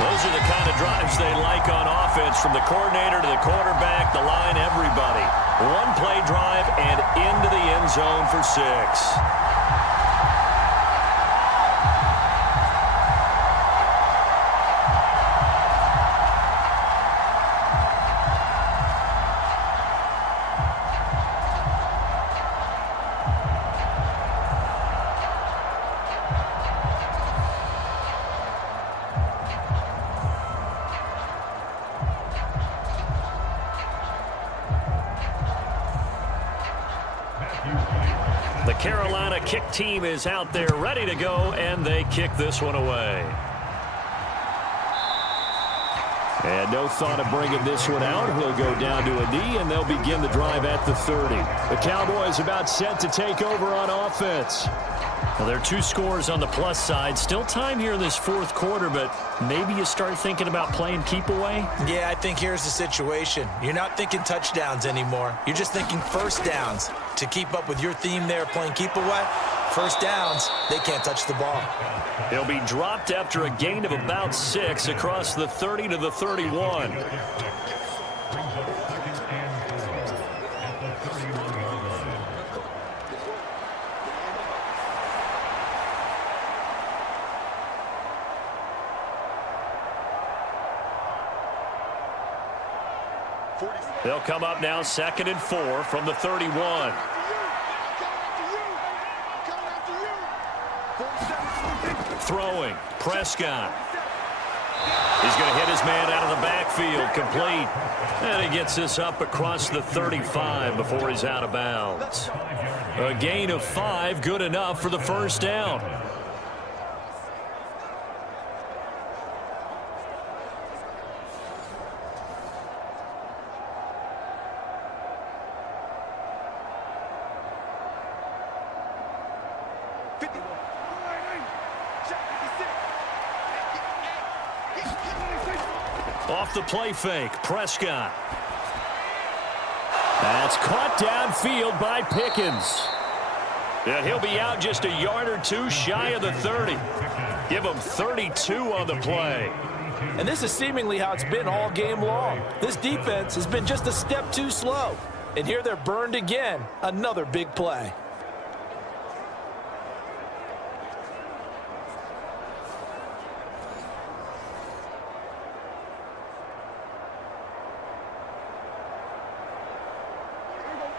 Those are the kind of drives they like on offense, from the coordinator to the quarterback, the line, everybody. One-play drive and into the end zone for 6. The Carolina kick team is out there ready to go, and they kick this one away. And no thought of bringing this one out. He'll go down to a knee, and they'll begin the drive at the 30. The Cowboys about set to take over on offense. Well, there are 2 scores on the plus side. Still time here in this fourth quarter, but maybe you start thinking about playing keep away? Yeah, I think here's the situation. You're not thinking touchdowns anymore. You're just thinking first downs. To keep up with your theme there, playing keep away, first downs, they can't touch the ball. He'll be dropped after a gain of about 6 across the 30 to the 31. They'll come up now 2nd and 4 from the 31. Throwing, Prescott. He's going to hit his man out of the backfield, complete. And he gets this up across the 35 before he's out of bounds. A gain of 5, good enough for the first down. Off the play fake, Prescott. That's caught downfield by Pickens. And he'll be out just a yard or two shy of the 30. Give him 32 on the play. And this is seemingly how it's been all game long. This defense has been just a step too slow. And here they're burned again. Another big play.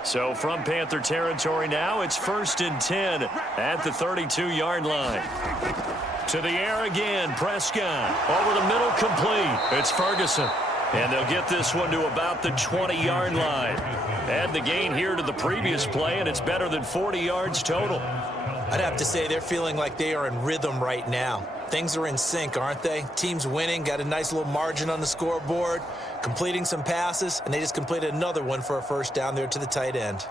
So from Panther territory now, it's 1st and 10 at the 32-yard line. To the air again, Prescott. Over the middle, complete. It's Ferguson. And they'll get this one to about the 20-yard line. Add the gain here to the previous play, and it's better than 40 yards total. I'd have to say they're feeling like they are in rhythm right now. Things are in sync, aren't they? Team's winning, got a nice little margin on the scoreboard, completing some passes, and they just completed another one for a first down there to the tight end.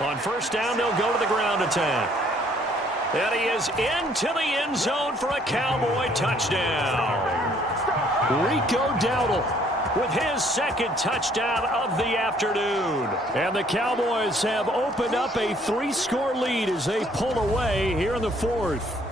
On first down, they'll go to the ground attack. And he is into the end zone for a Cowboy touchdown. Rico Dowdle with his second touchdown of the afternoon. And the Cowboys have opened up a 3-score lead as they pull away here in the 4th.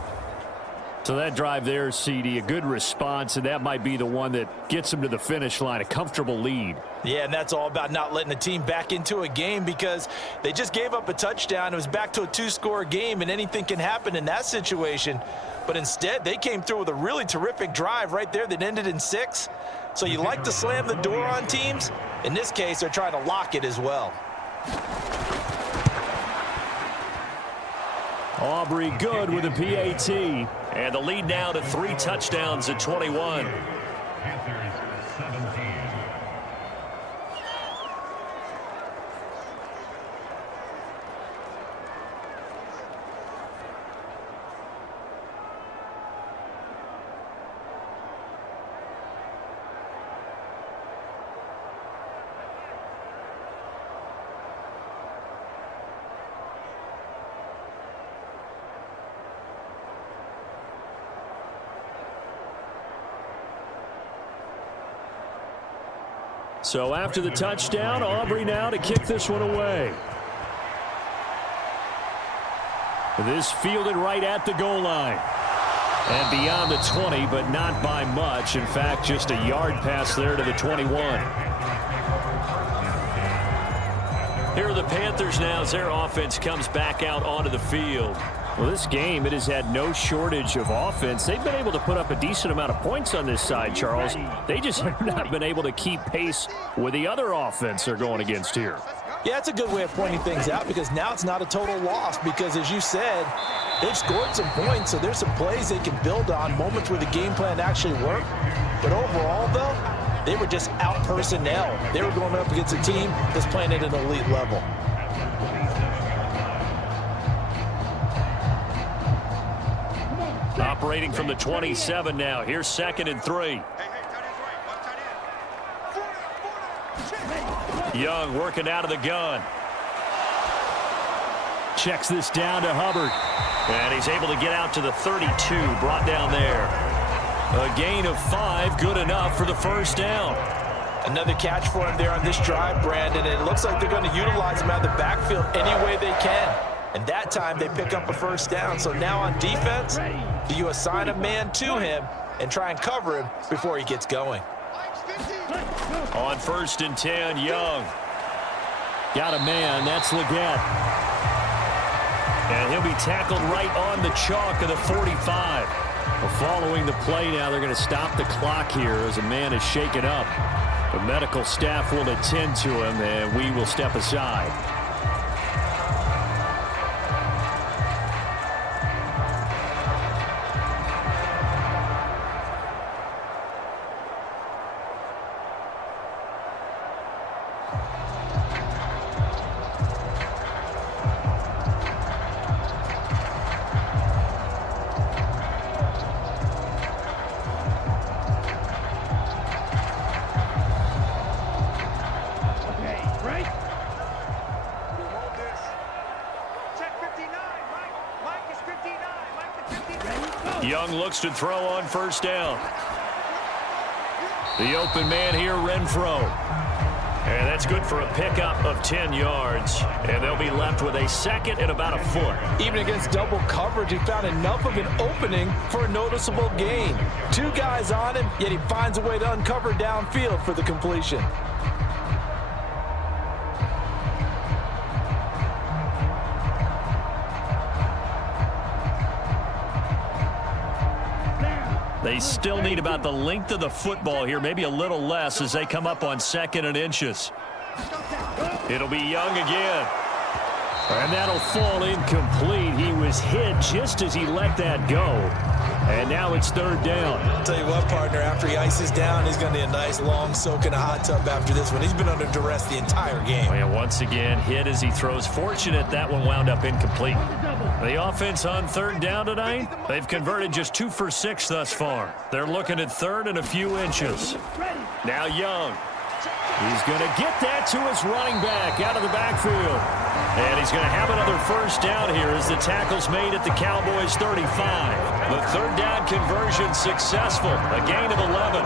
So that drive there, CD, a good response, and that might be the one that gets them to the finish line, a comfortable lead. Yeah, and that's all about not letting the team back into a game because they just gave up a touchdown. It was back to a 2-score game, and anything can happen in that situation. But instead, they came through with a really terrific drive right there that ended in 6. So you like to slam the door on teams. In this case, they're trying to lock it as well. Aubrey good with a PAT. And the lead now to 3 touchdowns at 21. Panthers 17. So after the touchdown, Aubrey now to kick this one away. This fielded right at the goal line. And beyond the 20, but not by much. In fact, just a yard pass there to the 21. Here are the Panthers now as their offense comes back out onto the field. Well, this game, it has had no shortage of offense. They've been able to put up a decent amount of points on this side, Charles. They just have not been able to keep pace with the other offense they're going against here. Yeah, it's a good way of pointing things out because now it's not a total loss because, as you said, they've scored some points, so there's some plays they can build on, moments where the game plan actually worked. But overall, though, they were just out personnel. They were going up against a team that's playing at an elite level. Operating from the 27 now. Here's 2nd and 3. Young working out of the gun. Checks this down to Hubbard. And he's able to get out to the 32, brought down there. A gain of 5, good enough for the first down. Another catch for him there on this drive, Brandon. And it looks like they're going to utilize him out of the backfield any way they can. And that time they pick up a first down. So now on defense, do you assign a man to him and try and cover him before he gets going? On 1st and 10, Young. Got a man, that's Leggett. And he'll be tackled right on the chalk of the 45. Well, following the play now, they're going to stop the clock here as a man is shaken up. The medical staff will attend to him, and we will step aside. Young looks to throw on first down. The open man here, Renfro. And that's good for a pickup of 10 yards. And they'll be left with a second and about a foot. Even against double coverage, he found enough of an opening for a noticeable gain. 2 guys on him, yet he finds a way to uncover downfield for the completion. They still need about the length of the football here, maybe a little less as they come up on 2nd and inches. It'll be Young again. And that'll fall incomplete. He was hit just as he let that go. And now it's 3rd down. I'll tell you what, partner, after he ices down, he's going to need a nice long soak in a hot tub after this one. He's been under duress the entire game. And once again, hit as he throws. Fortunate that one wound up incomplete. The offense on 3rd down tonight, they've converted just 2 for 6 thus far. They're looking at 3rd and a few inches. Now Young. He's going to get that to his running back out of the backfield. And he's going to have another first down here as the tackle's made at the Cowboys 35. The 3rd down conversion successful, a gain of 11.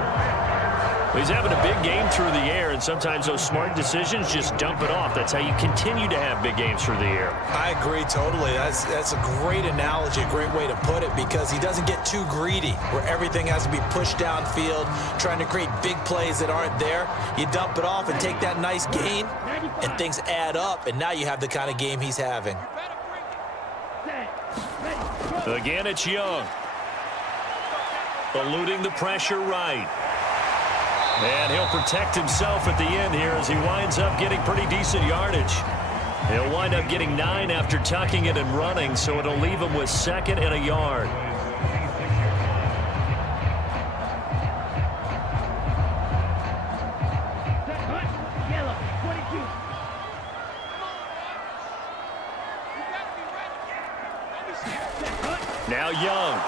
He's having a big game through the air, and sometimes those smart decisions just dump it off. That's how you continue to have big games through the air. I agree totally. That's a great analogy, a great way to put it, because he doesn't get too greedy where everything has to be pushed downfield, trying to create big plays that aren't there. You dump it off and take that nice gain, and things add up, and now you have the kind of game he's having. Again, it's Young. Eluding the pressure right. And he'll protect himself at the end here as he winds up getting pretty decent yardage. He'll wind up getting 9 after tucking it and running, so it'll leave him with 2nd and a yard. Now Young.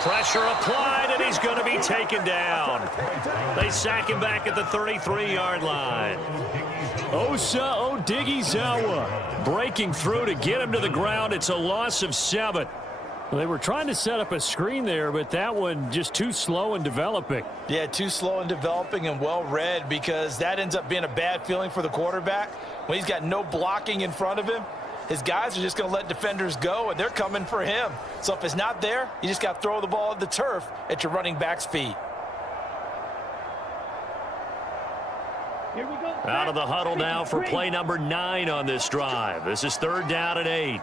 Pressure applied, and he's going to be taken down. They sack him back at the 33-yard line. Osa Odighizuwa breaking through to get him to the ground. It's a loss of 7. Well, they were trying to set up a screen there, but that one just too slow in developing. Yeah, too slow in developing and well read, because that ends up being a bad feeling for the quarterback. When he's got no blocking in front of him, his guys are just going to let defenders go, and they're coming for him. So if it's not there, you just got to throw the ball at the turf at your running back's feet. Out of the huddle now for play number 9 on this drive. This is 3rd down and 8.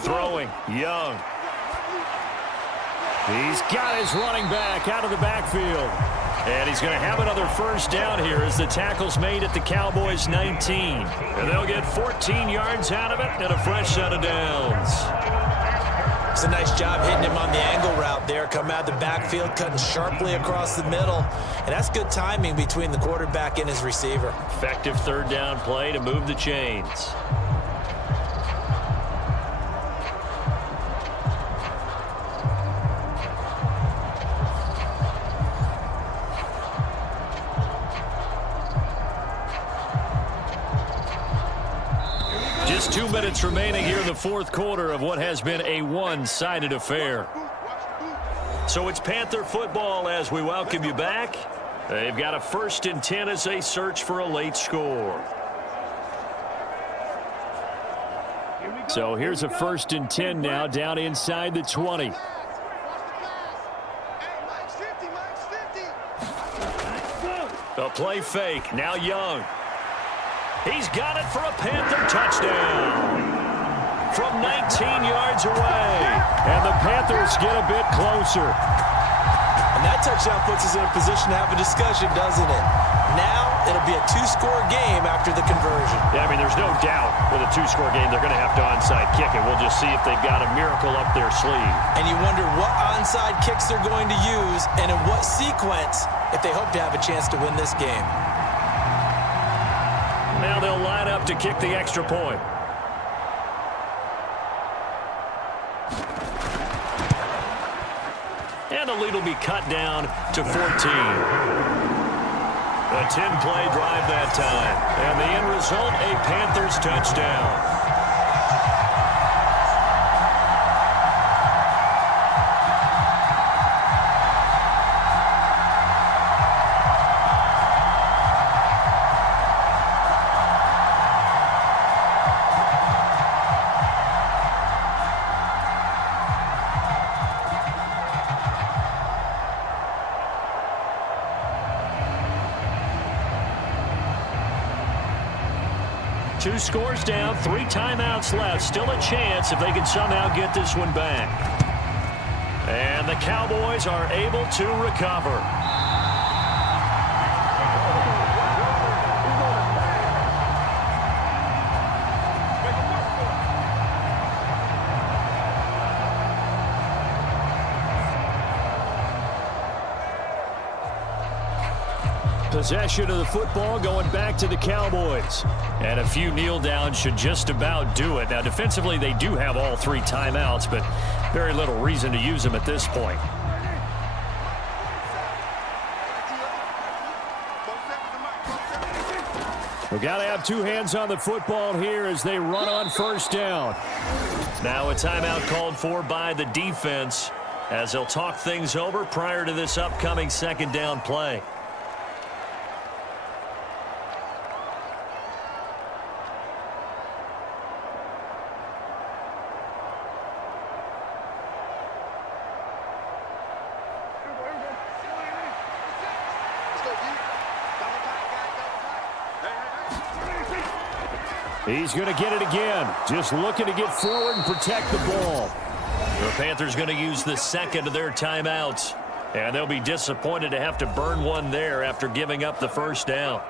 Throwing, Young. He's got his running back out of the backfield. And he's going to have another first down here as the tackle's made at the Cowboys 19. And they'll get 14 yards out of it and a fresh set of downs. It's a nice job hitting him on the angle route there. Come out of the backfield, cutting sharply across the middle. And that's good timing between the quarterback and his receiver. Effective 3rd down play to move the chains. Just 2 minutes remaining here in the 4th quarter of what has been a one-sided affair. So it's Panther football as we welcome you back. They've got a 1st and 10 as they search for a late score. So here's a 1st and 10 now down inside the 20. A play fake. Now Young. He's got it for a Panther touchdown from 19 yards away. And the Panthers get a bit closer. And that touchdown puts us in a position to have a discussion, doesn't it? Now it'll be a 2-score game after the conversion. Yeah, I mean, there's no doubt with a 2-score game they're going to have to onside kick it. We'll just see if they've got a miracle up their sleeve. And you wonder what onside kicks they're going to use and in what sequence if they hope to have a chance to win this game. Now they'll line up to kick the extra point. And the lead will be cut down to 14. A 10-play drive that time. And the end result, a Panthers touchdown. 2 scores down, 3 timeouts left. Still a chance if they can somehow get this one back. And the Cowboys are able to recover. Possession of the football going back to the Cowboys. And a few kneel downs should just about do it. Now, defensively, they do have all 3 timeouts, but very little reason to use them at this point. We've got to have 2 hands on the football here as they run on first down. Now a timeout called for by the defense as they'll talk things over prior to this upcoming second down play. He's going to get it again. Just looking to get forward and protect the ball. The Panthers going to use the second of their timeouts. And they'll be disappointed to have to burn one there after giving up the first down.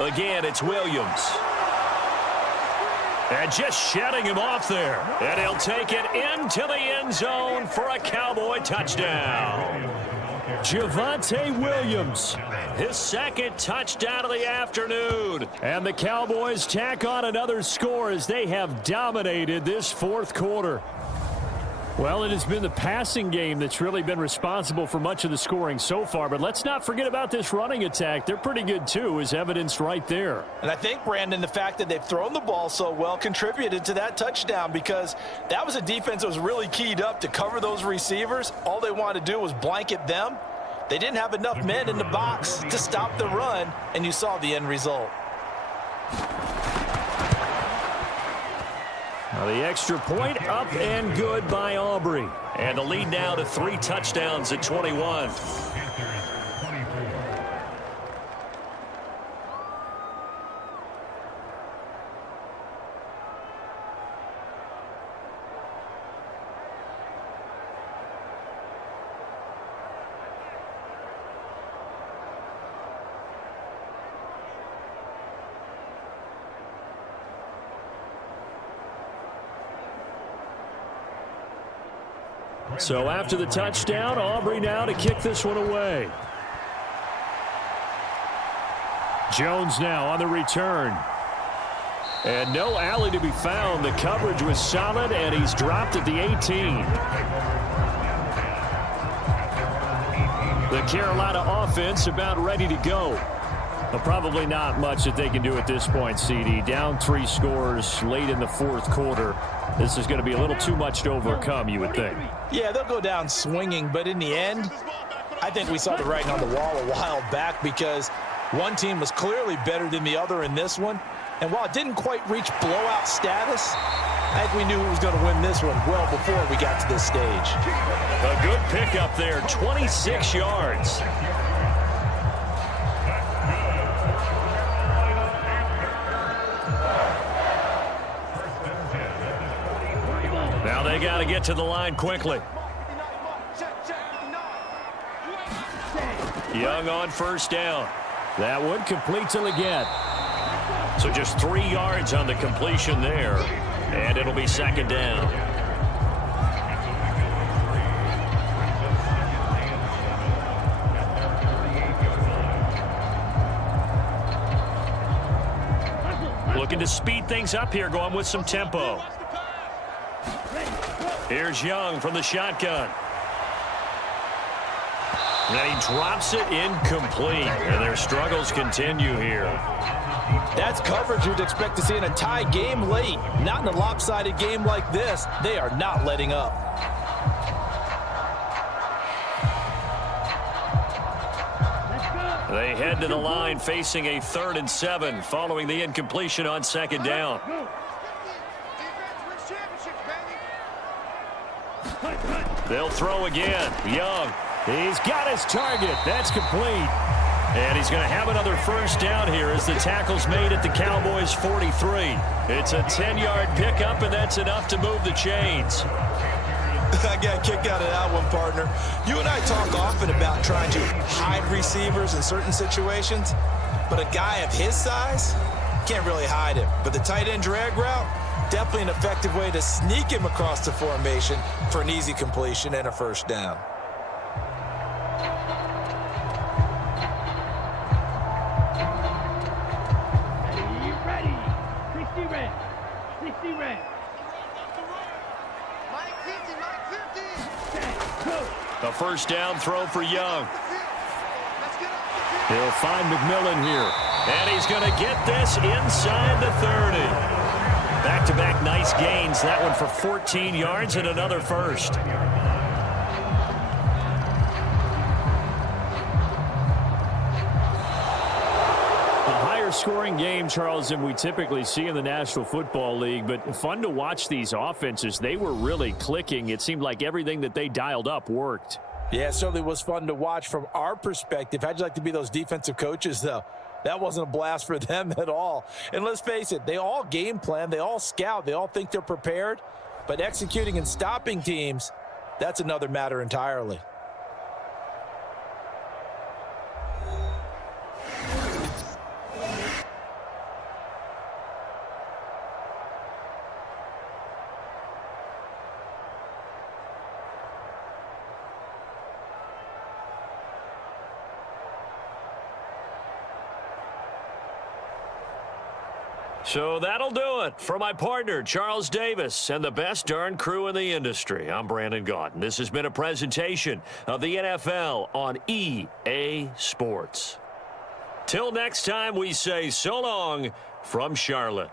Again, it's Williams. And just shutting him off there. And he'll take it into the end zone for a Cowboy touchdown. Javonte Williams, his second touchdown of the afternoon. And the Cowboys tack on another score as they have dominated this fourth quarter. Well, it has been the passing game that's really been responsible for much of the scoring so far. But let's not forget about this running attack. They're pretty good, too, as evidenced right there. And I think, Brandon, the fact that they've thrown the ball so well contributed to that touchdown because that was a defense that was really keyed up to cover those receivers. All they wanted to do was blanket them. They didn't have enough men in the box to stop the run, and you saw the end result. Now the extra point up and good by Aubrey. And the lead now to 3 touchdowns at 21. So after the touchdown, Aubrey now to kick this one away. Jones now on the return. And no alley to be found. The coverage was solid, and he's dropped at the 18. The Carolina offense about ready to go. But probably not much that they can do at this point, CD. Down 3 scores late in the fourth quarter. This is going to be a little too much to overcome, you would think. Yeah, they'll go down swinging, but in the end, I think we saw the writing on the wall a while back because one team was clearly better than the other in this one. And while it didn't quite reach blowout status, I think we knew who was going to win this one well before we got to this stage. A good pickup there, 26 yards. Now they got to get to the line quickly. Young on first down. That one complete till again. So just 3 yards on the completion there. And it'll be second down. Looking to speed things up here, going with some tempo. Here's Young from the shotgun. And he drops it incomplete. And their struggles continue here. That's coverage you'd expect to see in a tie game late. Not in a lopsided game like this. They are not letting up. They head to the line facing a 3rd and 7 following the incompletion on 2nd down. They'll throw again. Young. He's got his target. That's complete. And he's going to have another 1st down here as the tackle's made at the Cowboys 43. It's a 10-yard pickup, and that's enough to move the chains. I got a kick out of that one, partner. You and I talk often about trying to hide receivers in certain situations, but a guy of his size can't really hide him. But the tight end drag route, definitely an effective way to sneak him across the formation for an easy completion and a 1st down. Ready. 60 red. 60 red. A 1st down throw for Young. He'll find McMillan here. And he's going to get this inside the 30. Back-to-back nice gains. That one for 14 yards and another 1st. Scoring game, Charles, than we typically see in the National Football League, but fun to watch these offenses. They were really clicking. It seemed like everything that they dialed up worked. Yeah, it certainly was fun to watch from our perspective. How'd you like to be those defensive coaches, though? That wasn't a blast for them at all. And let's face it, they all game plan, they all scout, they all think they're prepared, but executing and stopping teams, that's another matter entirely. So that'll do it for my partner, Charles Davis, and the best darn crew in the industry. I'm Brandon Gaudin. This has been a presentation of the NFL on EA Sports. Till next time, we say so long from Charlotte.